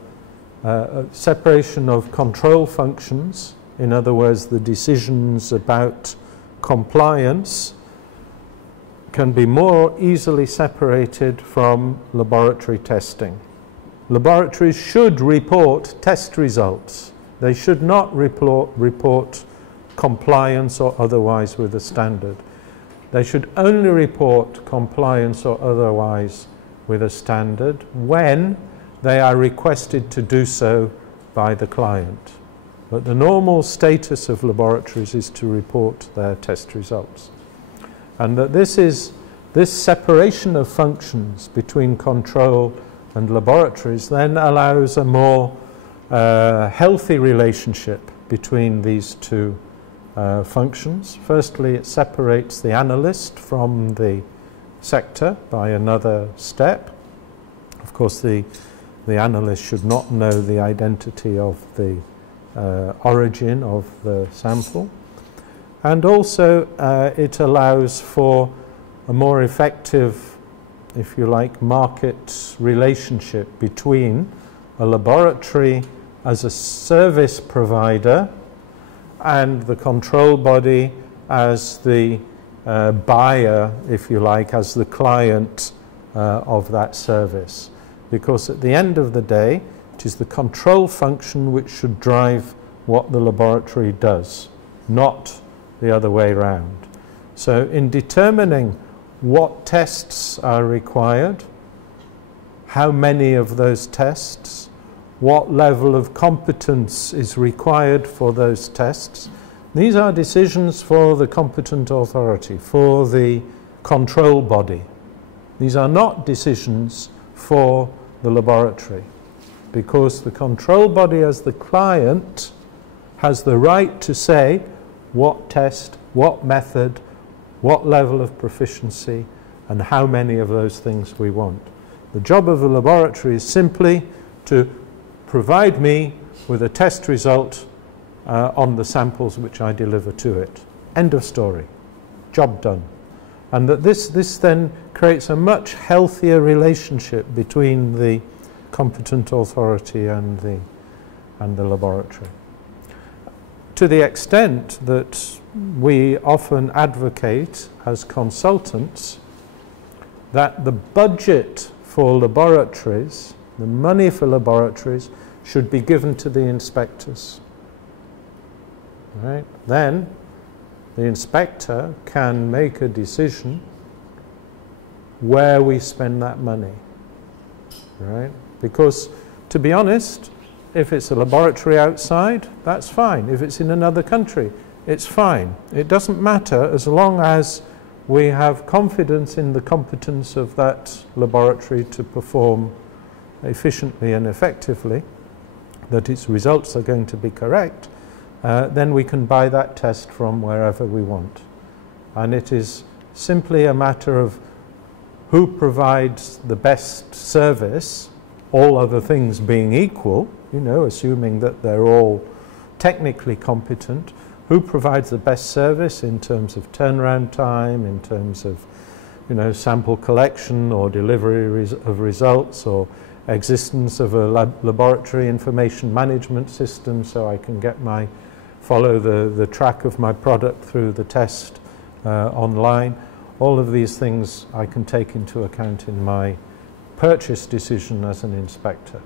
separation of control functions. In other words, the decisions about compliance can be more easily separated from laboratory testing. Laboratories should report test results. They should not report compliance or otherwise with a standard. They should only report compliance or otherwise with a standard when they are requested to do so by the client. But the normal status of laboratories is to report their test results. And that this separation of functions between control and laboratories then allows a more healthy relationship between these two functions. Firstly, it separates the analyst from the sector by another step. Of course, the analyst should not know the identity of the origin of the sample. And also it allows for a more effective, if you like, market relationship between a laboratory as a service provider and the control body as the buyer, if you like, as the client of that service. Because at the end of the day, it is the control function which should drive what the laboratory does, not the other way around. So in determining what tests are required, how many of those tests, what level of competence is required for those tests, these are decisions for the competent authority, for the control body. These are not decisions for the laboratory, because the control body as the client has the right to say what test, what method, what level of proficiency, and how many of those things we want. The job of the laboratory is simply to provide me with a test result on the samples which I deliver to it. End of story. Job done. And that this then creates a much healthier relationship between the competent authority and the laboratory. To the extent that we often advocate as consultants that the budget for laboratories, the money for laboratories, should be given to the inspectors. Right? Then the inspector can make a decision where we spend that money. Right? Because, to be honest, if it's a laboratory outside, that's fine. If it's in another country, it's fine. It doesn't matter as long as we have confidence in the competence of that laboratory to perform efficiently and effectively, that its results are going to be correct, then we can buy that test from wherever we want. And it is simply a matter of who provides the best service, all other things being equal, you know, assuming that they're all technically competent, who provides the best service in terms of turnaround time, in terms of, you know, sample collection or delivery of results, or existence of a laboratory information management system so I can get follow the track of my product through the test online. All of these things I can take into account in my purchase decision as an inspector.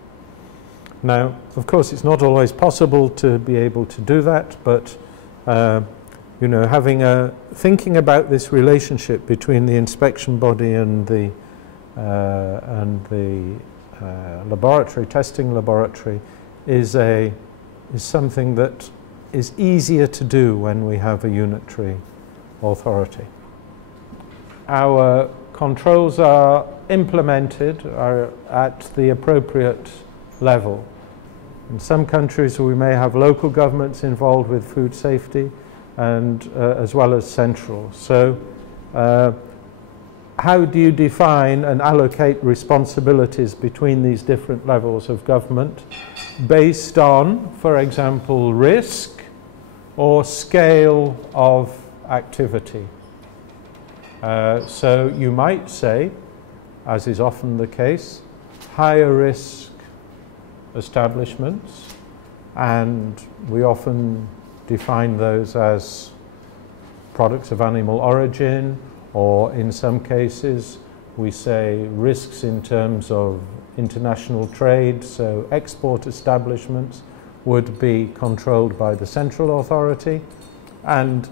Now, of course, it's not always possible to be able to do that, but you know, thinking about this relationship between the inspection body and the laboratory, testing laboratory, is something that is easier to do when we have a unitary authority. Our controls are implemented at the appropriate level. In some countries we may have local governments involved with food safety, and as well as central. So how do you define and allocate responsibilities between these different levels of government based on, for example, risk or scale of activity? So you might say, as is often the case, higher risk establishments, and we often define those as products of animal origin, or in some cases we say risks in terms of international trade, so export establishments would be controlled by the central authority, and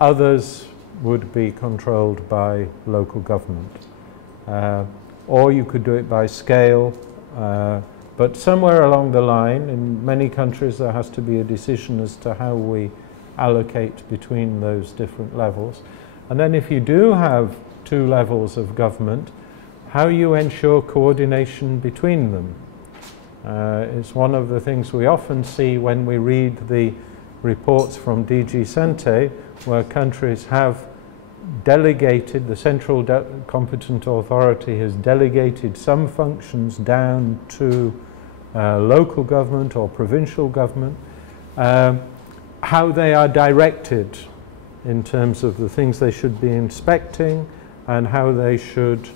others would be controlled by local government. Or you could do it by scale, but somewhere along the line, in many countries, there has to be a decision as to how we allocate between those different levels. And then if you do have two levels of government, how you ensure coordination between them. It's one of the things we often see when we read the reports from DG Sante, where countries have delegated, the central competent authority has delegated some functions down to local government or provincial government, how they are directed in terms of the things they should be inspecting and how they should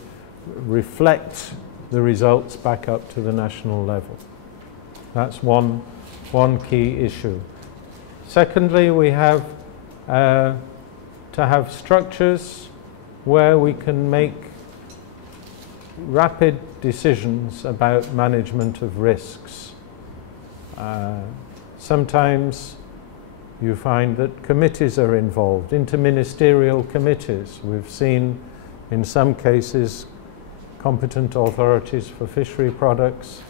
reflect the results back up to the national level. That's one key issue. Secondly, we have to have structures where we can make rapid decisions about management of risks. Sometimes you find that committees are involved, interministerial committees. We've seen in some cases competent authorities for fishery products,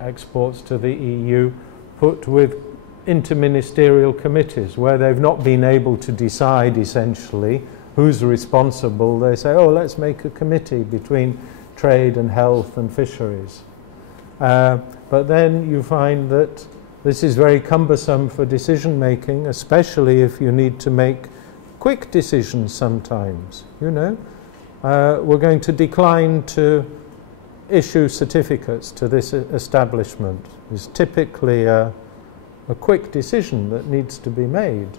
exports to the EU, put with interministerial committees where they've not been able to decide essentially who's responsible. They say, oh, let's make a committee between trade and health and fisheries. But then you find that this is very cumbersome for decision making, especially if you need to make quick decisions sometimes. You know, we're going to decline to issue certificates to this establishment. It's typically a quick decision that needs to be made,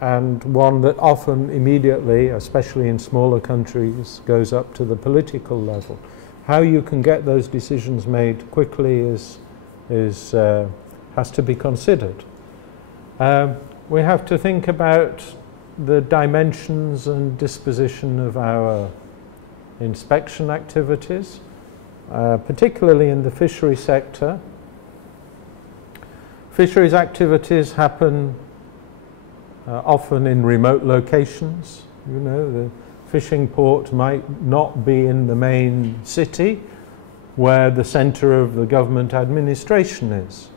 and one that often immediately, especially in smaller countries, goes up to the political level. How you can get those decisions made quickly has to be considered. We have to think about the dimensions and disposition of our inspection activities, particularly in the fishery sector. Fisheries activities happen often in remote locations. You know, the fishing port might not be in the main city where the centre of the government administration is.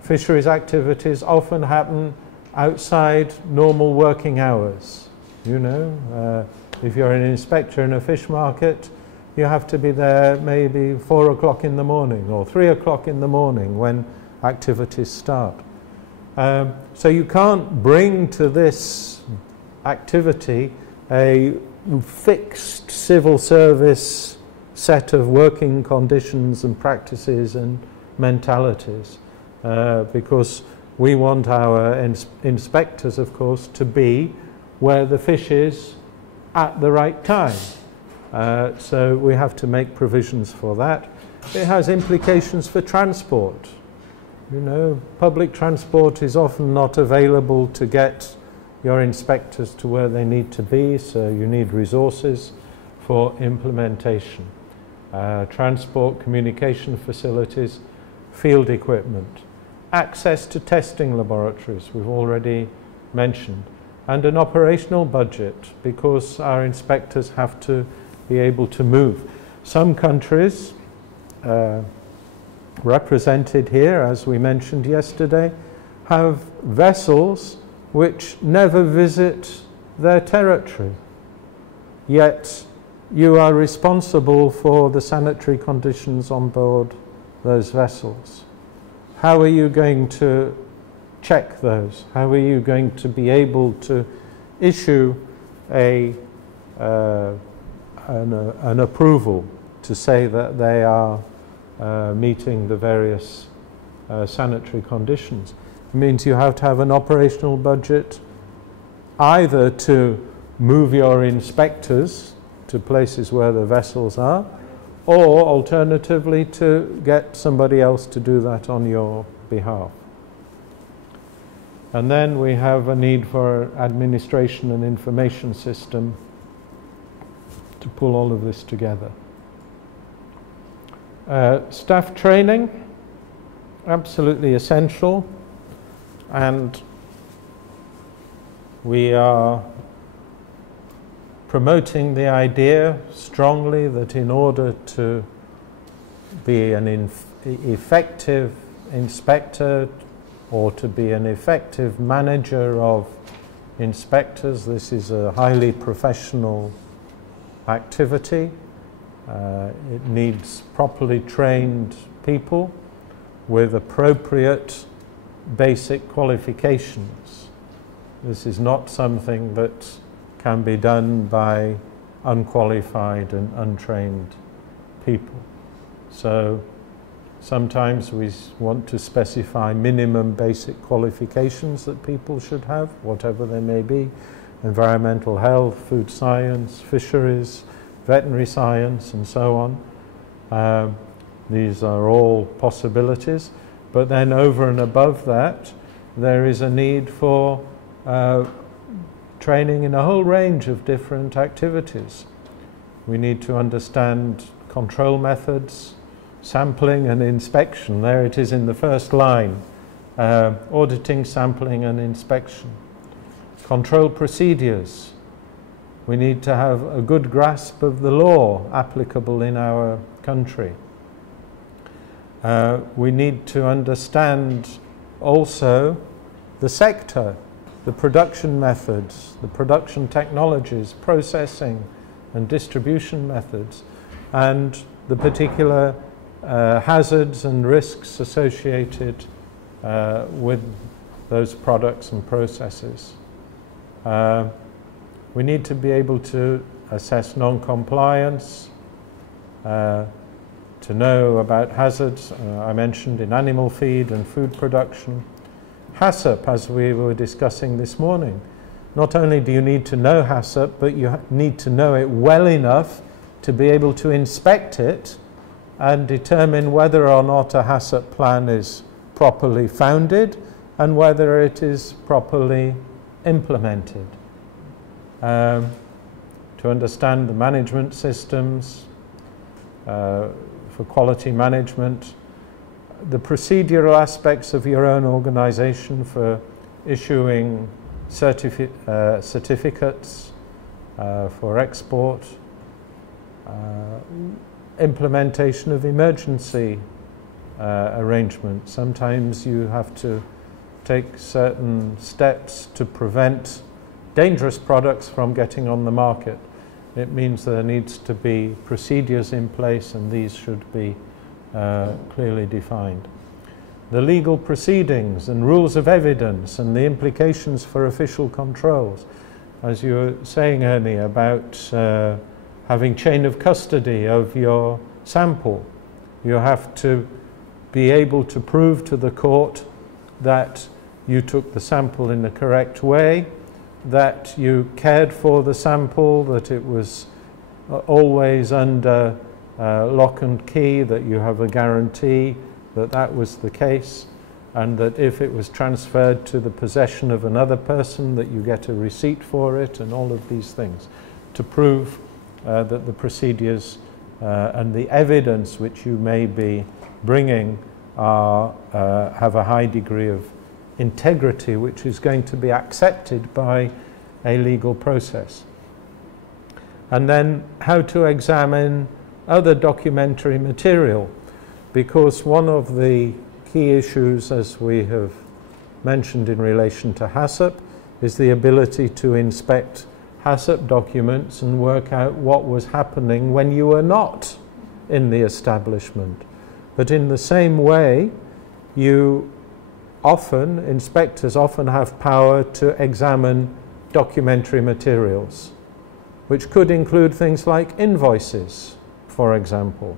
Fisheries activities often happen outside normal working hours. You know, if you're an inspector in a fish market, you have to be there maybe 4 o'clock in the morning or 3 o'clock in the morning when activities start. So you can't bring to this activity a fixed civil service set of working conditions and practices and mentalities, because we want our inspectors, of course, to be where the fish is at the right time. So we have to make provisions for that. It has implications for transport. You know, public transport is often not available to get your inspectors to where they need to be, so you need resources for implementation. Transport, communication facilities, field equipment, access to testing laboratories, we've already mentioned, and an operational budget, because our inspectors have to be able to move. Some countries, represented here, as we mentioned yesterday, have vessels which never visit their territory, yet you are responsible for the sanitary conditions on board those vessels? How are you going to check those? How are you going to be able to issue an approval to say that they are meeting the various sanitary conditions? It means you have to have an operational budget either to move your inspectors to places where the vessels are, or alternatively to get somebody else to do that on your behalf. And then we have a need for administration and information system to pull all of this together. Staff training, absolutely essential, and we are promoting the idea strongly that in order to be an effective inspector or to be an effective manager of inspectors, this is a highly professional activity. It needs properly trained people with appropriate basic qualifications. This is not something that can be done by unqualified and untrained people. So sometimes we want to specify minimum basic qualifications that people should have, whatever they may be: environmental health, food science, fisheries, veterinary science, and so on. These are all possibilities. But then over and above that, there is a need for training in a whole range of different activities. We need to understand control methods, sampling and inspection. There it is in the first line. Auditing, sampling and inspection. Control procedures. We need to have a good grasp of the law applicable in our country. We need to understand also the sector, the production methods, the production technologies, processing and distribution methods, and the particular hazards and risks associated with those products and processes. We need to be able to assess non-compliance, to know about hazards I mentioned in animal feed and food production. HACCP, as we were discussing this morning. Not only do you need to know HACCP, but you need to know it well enough to be able to inspect it and determine whether or not a HACCP plan is properly founded and whether it is properly implemented. To understand the management systems for quality management, the procedural aspects of your own organization for issuing certificates for export, implementation of emergency arrangements. Sometimes you have to take certain steps to prevent dangerous products from getting on the market. It means there needs to be procedures in place, and these should be clearly defined. The legal proceedings and rules of evidence and the implications for official controls. As you were saying, Ernie, about having chain of custody of your sample. You have to be able to prove to the court that you took the sample in the correct way, that you cared for the sample, that it was always under lock and key, that you have a guarantee that that was the case, and that if it was transferred to the possession of another person, that you get a receipt for it, and all of these things to prove that the procedures and the evidence which you may be bringing have a high degree of integrity, which is going to be accepted by a legal process. And then how to examine other documentary material, because one of the key issues, as we have mentioned in relation to HACCP, is the ability to inspect HACCP documents and work out what was happening when you were not in the establishment. But in the same way, inspectors often have power to examine documentary materials, which could include things like invoices, for example.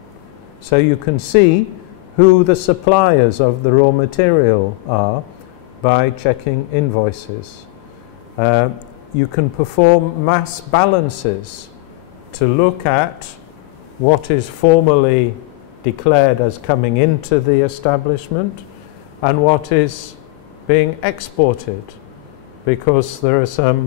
So you can see who the suppliers of the raw material are by checking invoices. You can perform mass balances to look at what is formally declared as coming into the establishment and what is being exported, because there are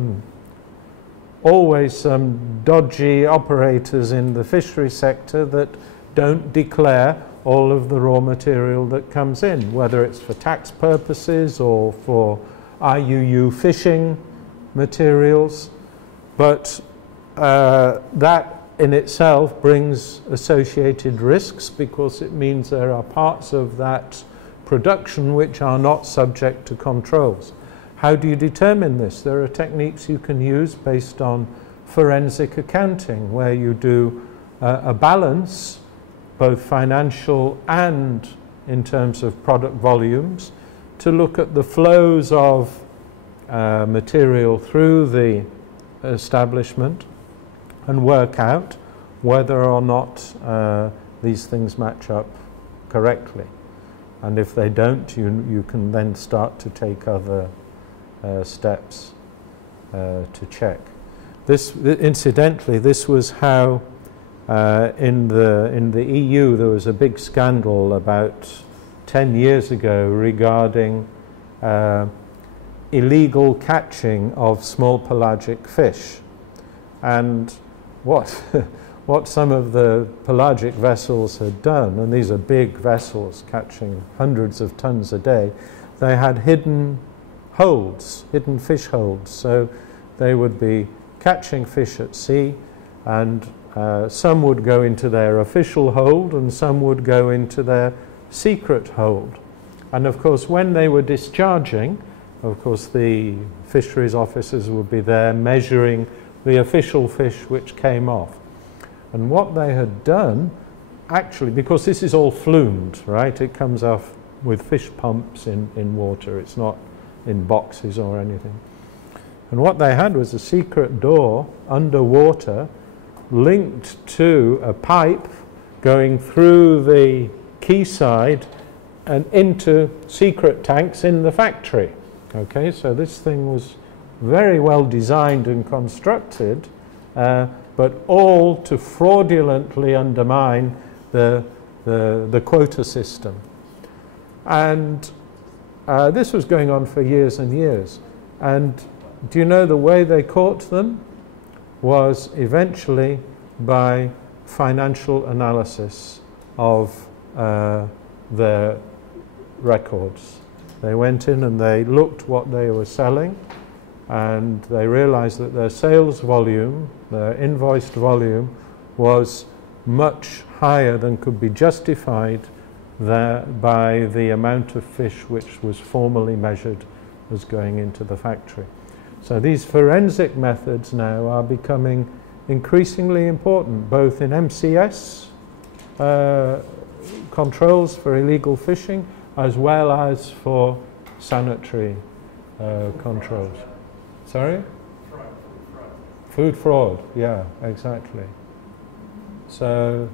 always some dodgy operators in the fishery sector that don't declare all of the raw material that comes in, whether it's for tax purposes or for IUU fishing materials. But that in itself brings associated risks, because it means there are parts of that production which are not subject to controls. How do you determine this? There are techniques you can use based on forensic accounting, where you do a balance, both financial and in terms of product volumes, to look at the flows of material through the establishment and work out whether or not these things match up correctly. And if they don't, you can then start to take other steps to check. Incidentally, this was how in the EU there was a big scandal about 10 years ago regarding illegal catching of small pelagic fish. And what some of the pelagic vessels had done, and these are big vessels catching hundreds of tons a day, they had hidden holds, hidden fish holds. So they would be catching fish at sea, and some would go into their official hold and some would go into their secret hold. And of course, when they were discharging, of course the fisheries officers would be there measuring the official fish which came off. And what they had done, actually, because this is all flumed, right? It comes off with fish pumps in water. It's not in boxes or anything. And what they had was a secret door underwater linked to a pipe going through the quayside and into secret tanks in the factory. Okay, so this thing was very well designed and constructed, but all to fraudulently undermine the quota system. And this was going on for years and years. And do you know the way they caught them? Was eventually by financial analysis of their records. They went in and they looked what they were selling, and they realized that their sales volume, their invoiced volume, was much higher than could be justified there by the amount of fish which was formally measured as going into the factory. So these forensic methods now are becoming increasingly important, both in MCS controls for illegal fishing, as well as for sanitary controls. Sorry? Food fraud, yeah, exactly. So,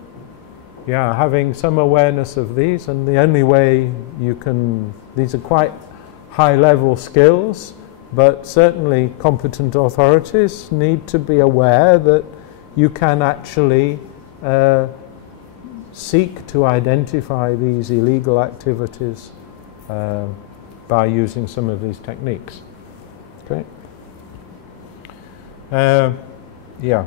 yeah, having some awareness of these, and the only way you can, these are quite high-level skills, but certainly competent authorities need to be aware that you can actually seek to identify these illegal activities by using some of these techniques. Okay. Yeah,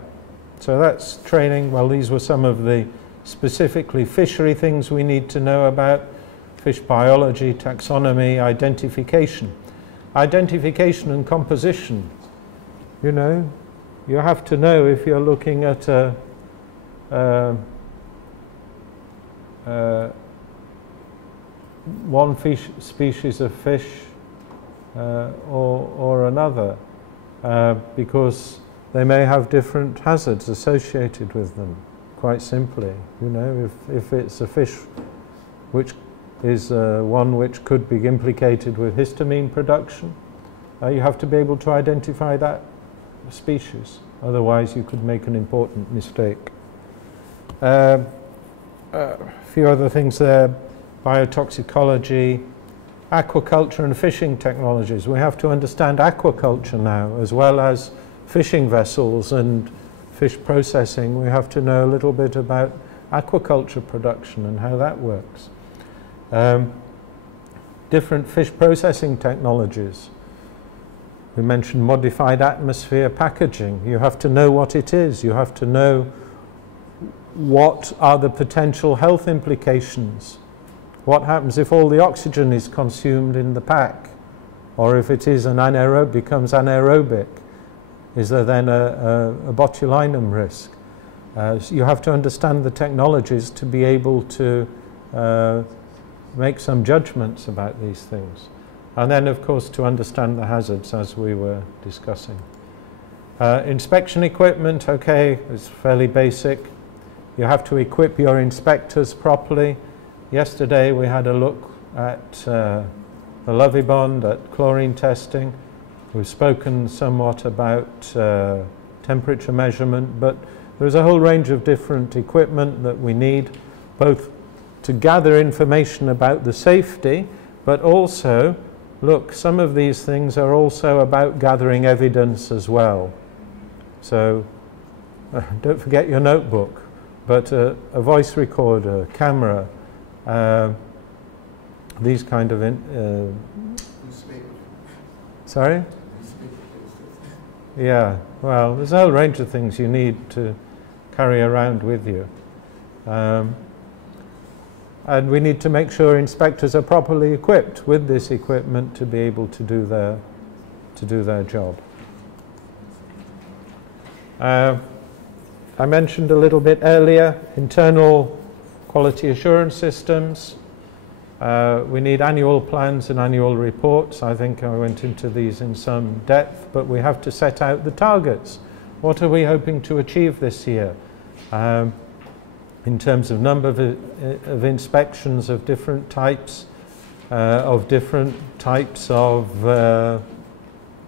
so that's training. Well, these were some of the specifically fishery things we need to know about: fish biology, taxonomy, identification. Identification and composition. You know, you have to know if you're looking at one species of fish or another, because they may have different hazards associated with them, quite simply. You know, if it's a fish which is one which could be implicated with histamine production. You have to be able to identify that species, otherwise you could make an important mistake. A few other things there: biotoxicology, aquaculture and fishing technologies. We have to understand aquaculture now, as well as fishing vessels and fish processing. We have to know a little bit about aquaculture production and how that works. Different fish processing technologies. We mentioned modified atmosphere packaging. You have to know what it is. You have to know what are the potential health implications. What happens if all the oxygen is consumed in the pack? Or if it is becomes anaerobic? Is there then a botulinum risk? So you have to understand the technologies to be able to make some judgments about these things. And then, of course, to understand the hazards, as we were discussing. Inspection equipment, okay, is fairly basic. You have to equip your inspectors properly. Yesterday we had a look at the Lovey Bond, at chlorine testing. We've spoken somewhat about temperature measurement, but there's a whole range of different equipment that we need, both to gather information about the safety, but also, look, some of these things are also about gathering evidence as well. So don't forget your notebook, but a voice recorder, camera, these kind of sorry? Yeah, well, there's a whole range of things you need to carry around with you. And we need to make sure inspectors are properly equipped with this equipment to be able to do their job. I mentioned a little bit earlier internal quality assurance systems. We need annual plans and annual reports. I think I went into these in some depth, but we have to set out the targets. What are we hoping to achieve this year? In terms of number of inspections of different types of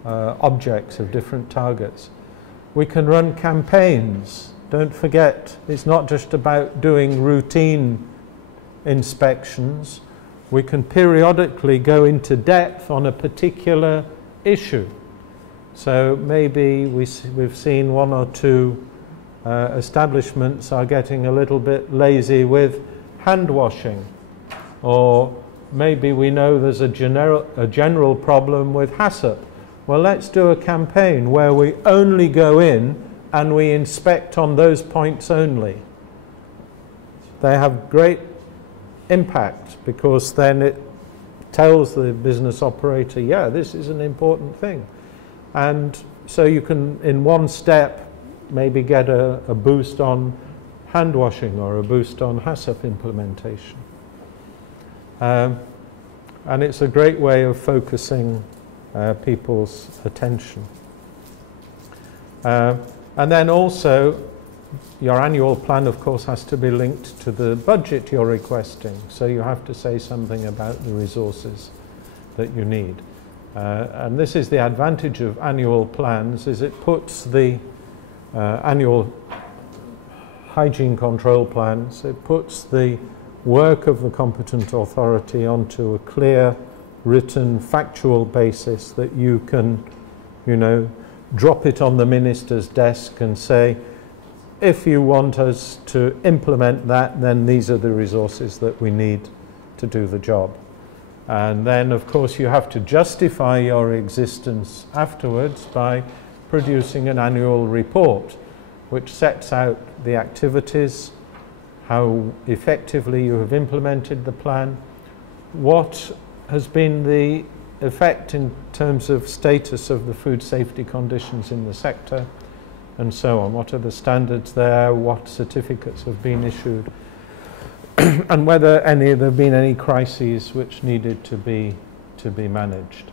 objects, of different targets. We can run campaigns. Don't forget, it's not just about doing routine inspections. We can periodically go into depth on a particular issue. So maybe we've seen one or two establishments are getting a little bit lazy with hand washing, or maybe we know there's a general problem with HACCP. Well, let's do a campaign where we only go in and we inspect on those points only. They have great impact, because then it tells the business operator, yeah, this is an important thing. And so you can, in one step, maybe get a boost on hand washing or a boost on HACCP implementation. And it's a great way of focusing people's attention. And then also, your annual plan, of course, has to be linked to the budget you're requesting. So you have to say something about the resources that you need. And this is the advantage of annual plans, is it puts the annual hygiene control plans, it puts the work of the competent authority onto a clear, written, factual basis that you can, drop it on the minister's desk and say, if you want us to implement that, then these are the resources that we need to do the job. And then, of course, you have to justify your existence afterwards by producing an annual report, which sets out the activities, how effectively you have implemented the plan, what has been the effect in terms of status of the food safety conditions in the sector, and so on. What are the standards there? What certificates have been issued? And whether there have been any crises which needed to be managed.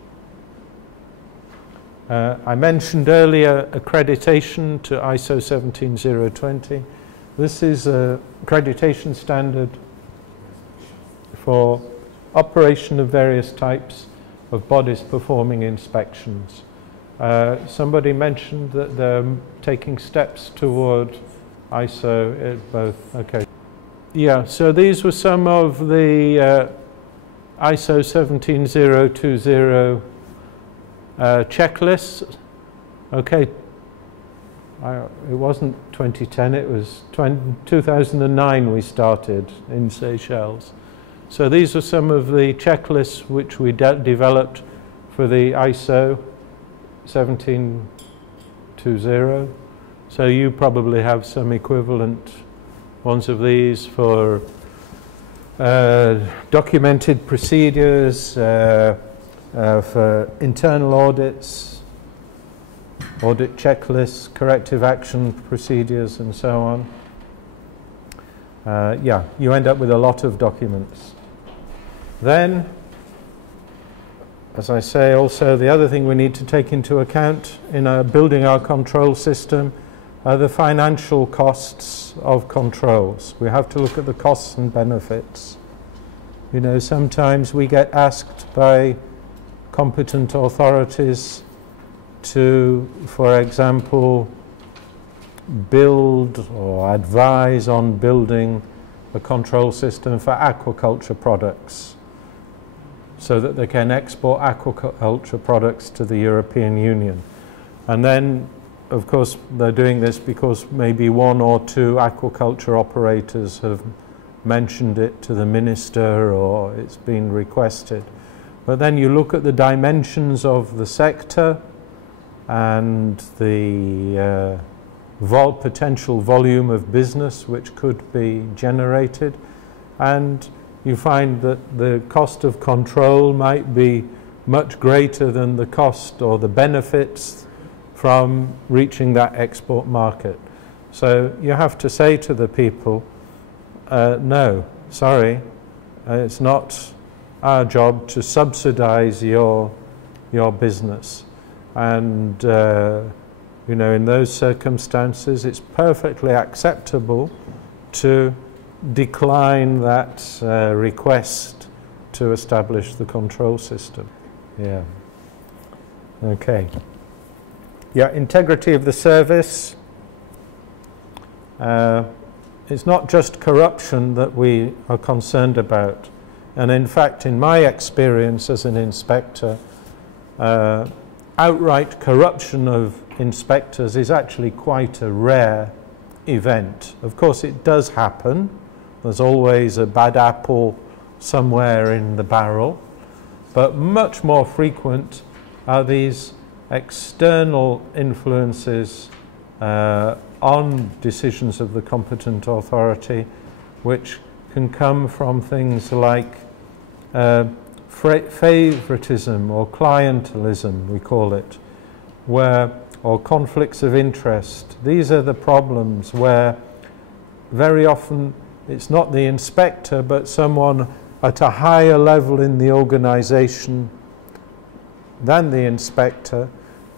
I mentioned earlier accreditation to ISO 17020. This is a accreditation standard for operation of various types of bodies performing inspections. Somebody mentioned that they're taking steps toward ISO both. Okay. Yeah, so these were some of the ISO 17020 checklists. Okay, it wasn't 2010, it was 2009 we started in Seychelles. So these are some of the checklists which we developed for the ISO 17020. So you probably have some equivalent ones of these for documented procedures, for internal audits, audit checklists, corrective action procedures, and so on. Yeah, you end up with a lot of documents. Then, as I say, also the other thing we need to take into account in building our control system are the financial costs of controls. We have to look at the costs and benefits. You know, sometimes we get asked by competent authorities to, for example, build or advise on building a control system for aquaculture products so that they can export aquaculture products to the European Union. And then, of course, they're doing this because maybe one or two aquaculture operators have mentioned it to the minister or it's been requested. But then you look at the dimensions of the sector and the potential volume of business which could be generated, and you find that the cost of control might be much greater than the cost or the benefits from reaching that export market. So you have to say to the people, no, sorry, it's not our job to subsidize your business. And you know, in those circumstances, it's perfectly acceptable to decline that request to establish the control system. Yeah. Okay. Yeah, integrity of the service. It's not just corruption that we are concerned about. And in fact, in my experience as an inspector, outright corruption of inspectors is actually quite a rare event. Of course, it does happen. There's always a bad apple somewhere in the barrel. But much more frequent are these external influences on decisions of the competent authority, which can come from things like favoritism or clientelism, we call it, or conflicts of interest. These are the problems where very often it's not the inspector but someone at a higher level in the organization than the inspector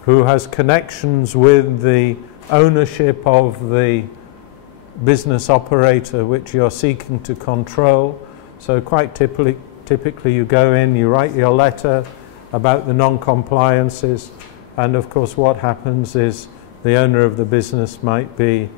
who has connections with the ownership of the business operator which you're seeking to control. So quite typically you go in, you write your letter about the non-compliances, and of course what happens is the owner of the business might be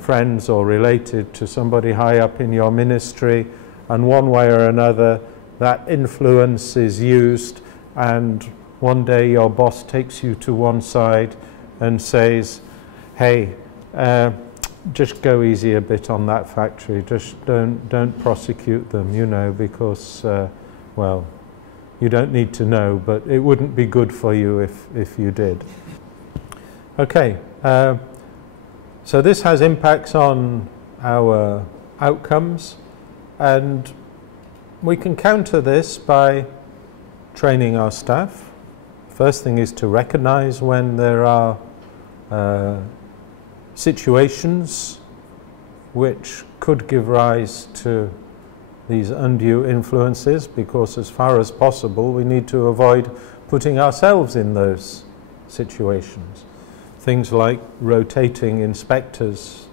friends or related to somebody high up in your ministry, and one way or another that influence is used, and one day your boss takes you to one side and says, hey, just go easy a bit on that factory, just don't prosecute them, you know, because well, you don't need to know, but it wouldn't be good for you if you did. Okay, so this has impacts on our outcomes, and we can counter this by training our staff. First thing is to recognize when there are situations which could give rise to these undue influences, because as far as possible we need to avoid putting ourselves in those situations. Things like rotating inspectors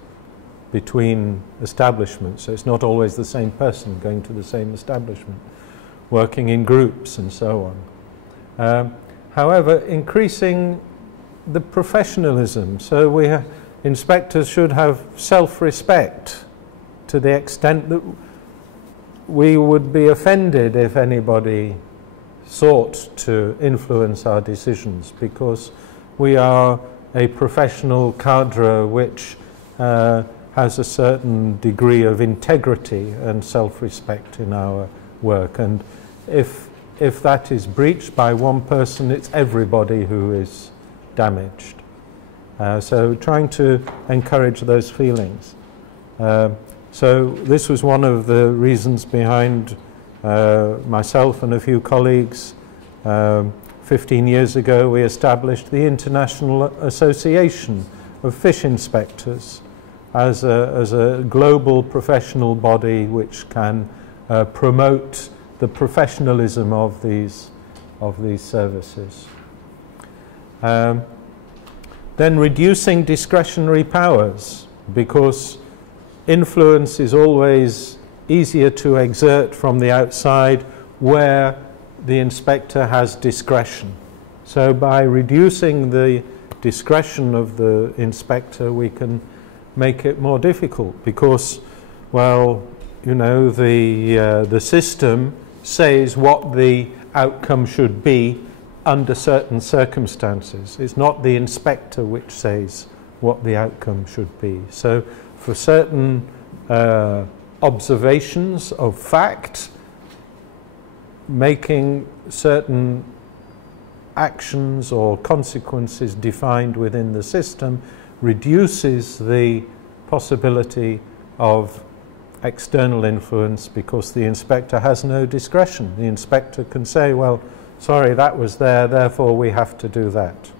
between establishments. So it's not always the same person going to the same establishment, working in groups and so on. However, increasing the professionalism. So inspectors should have self-respect to the extent that we would be offended if anybody sought to influence our decisions, because we are a professional cadre which has a certain degree of integrity and self-respect in our work. And if that is breached by one person, it's everybody who is damaged. So trying to encourage those feelings. So this was one of the reasons behind myself and a few colleagues. 15 years ago we established the International Association of Fish Inspectors as a global professional body which can promote the professionalism of these services. Then reducing discretionary powers, because influence is always easier to exert from the outside where the inspector has discretion. So by reducing the discretion of the inspector, we can make it more difficult, because, well, you know, the system says what the outcome should be under certain circumstances. It's not the inspector which says what the outcome should be. So for certain observations of fact, making certain actions or consequences defined within the system reduces the possibility of external influence, because the inspector has no discretion. The inspector can say, well, sorry, that was there, therefore we have to do that.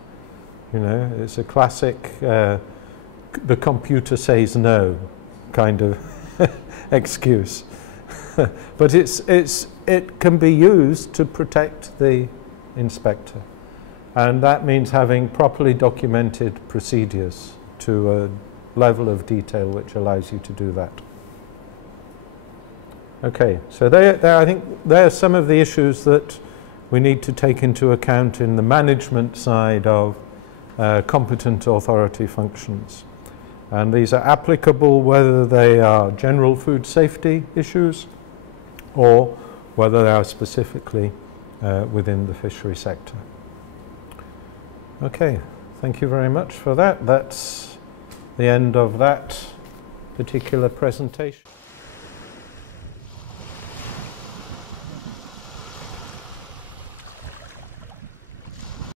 You know, it's a classic the computer says no kind of excuse. But it can be used to protect the inspector. And that means having properly documented procedures to a level of detail which allows you to do that. Okay, so I think there are some of the issues that we need to take into account in the management side of competent authority functions. And these are applicable whether they are general food safety issues or whether they are specifically within the fishery sector. Okay, thank you very much for that. That's the end of that particular presentation.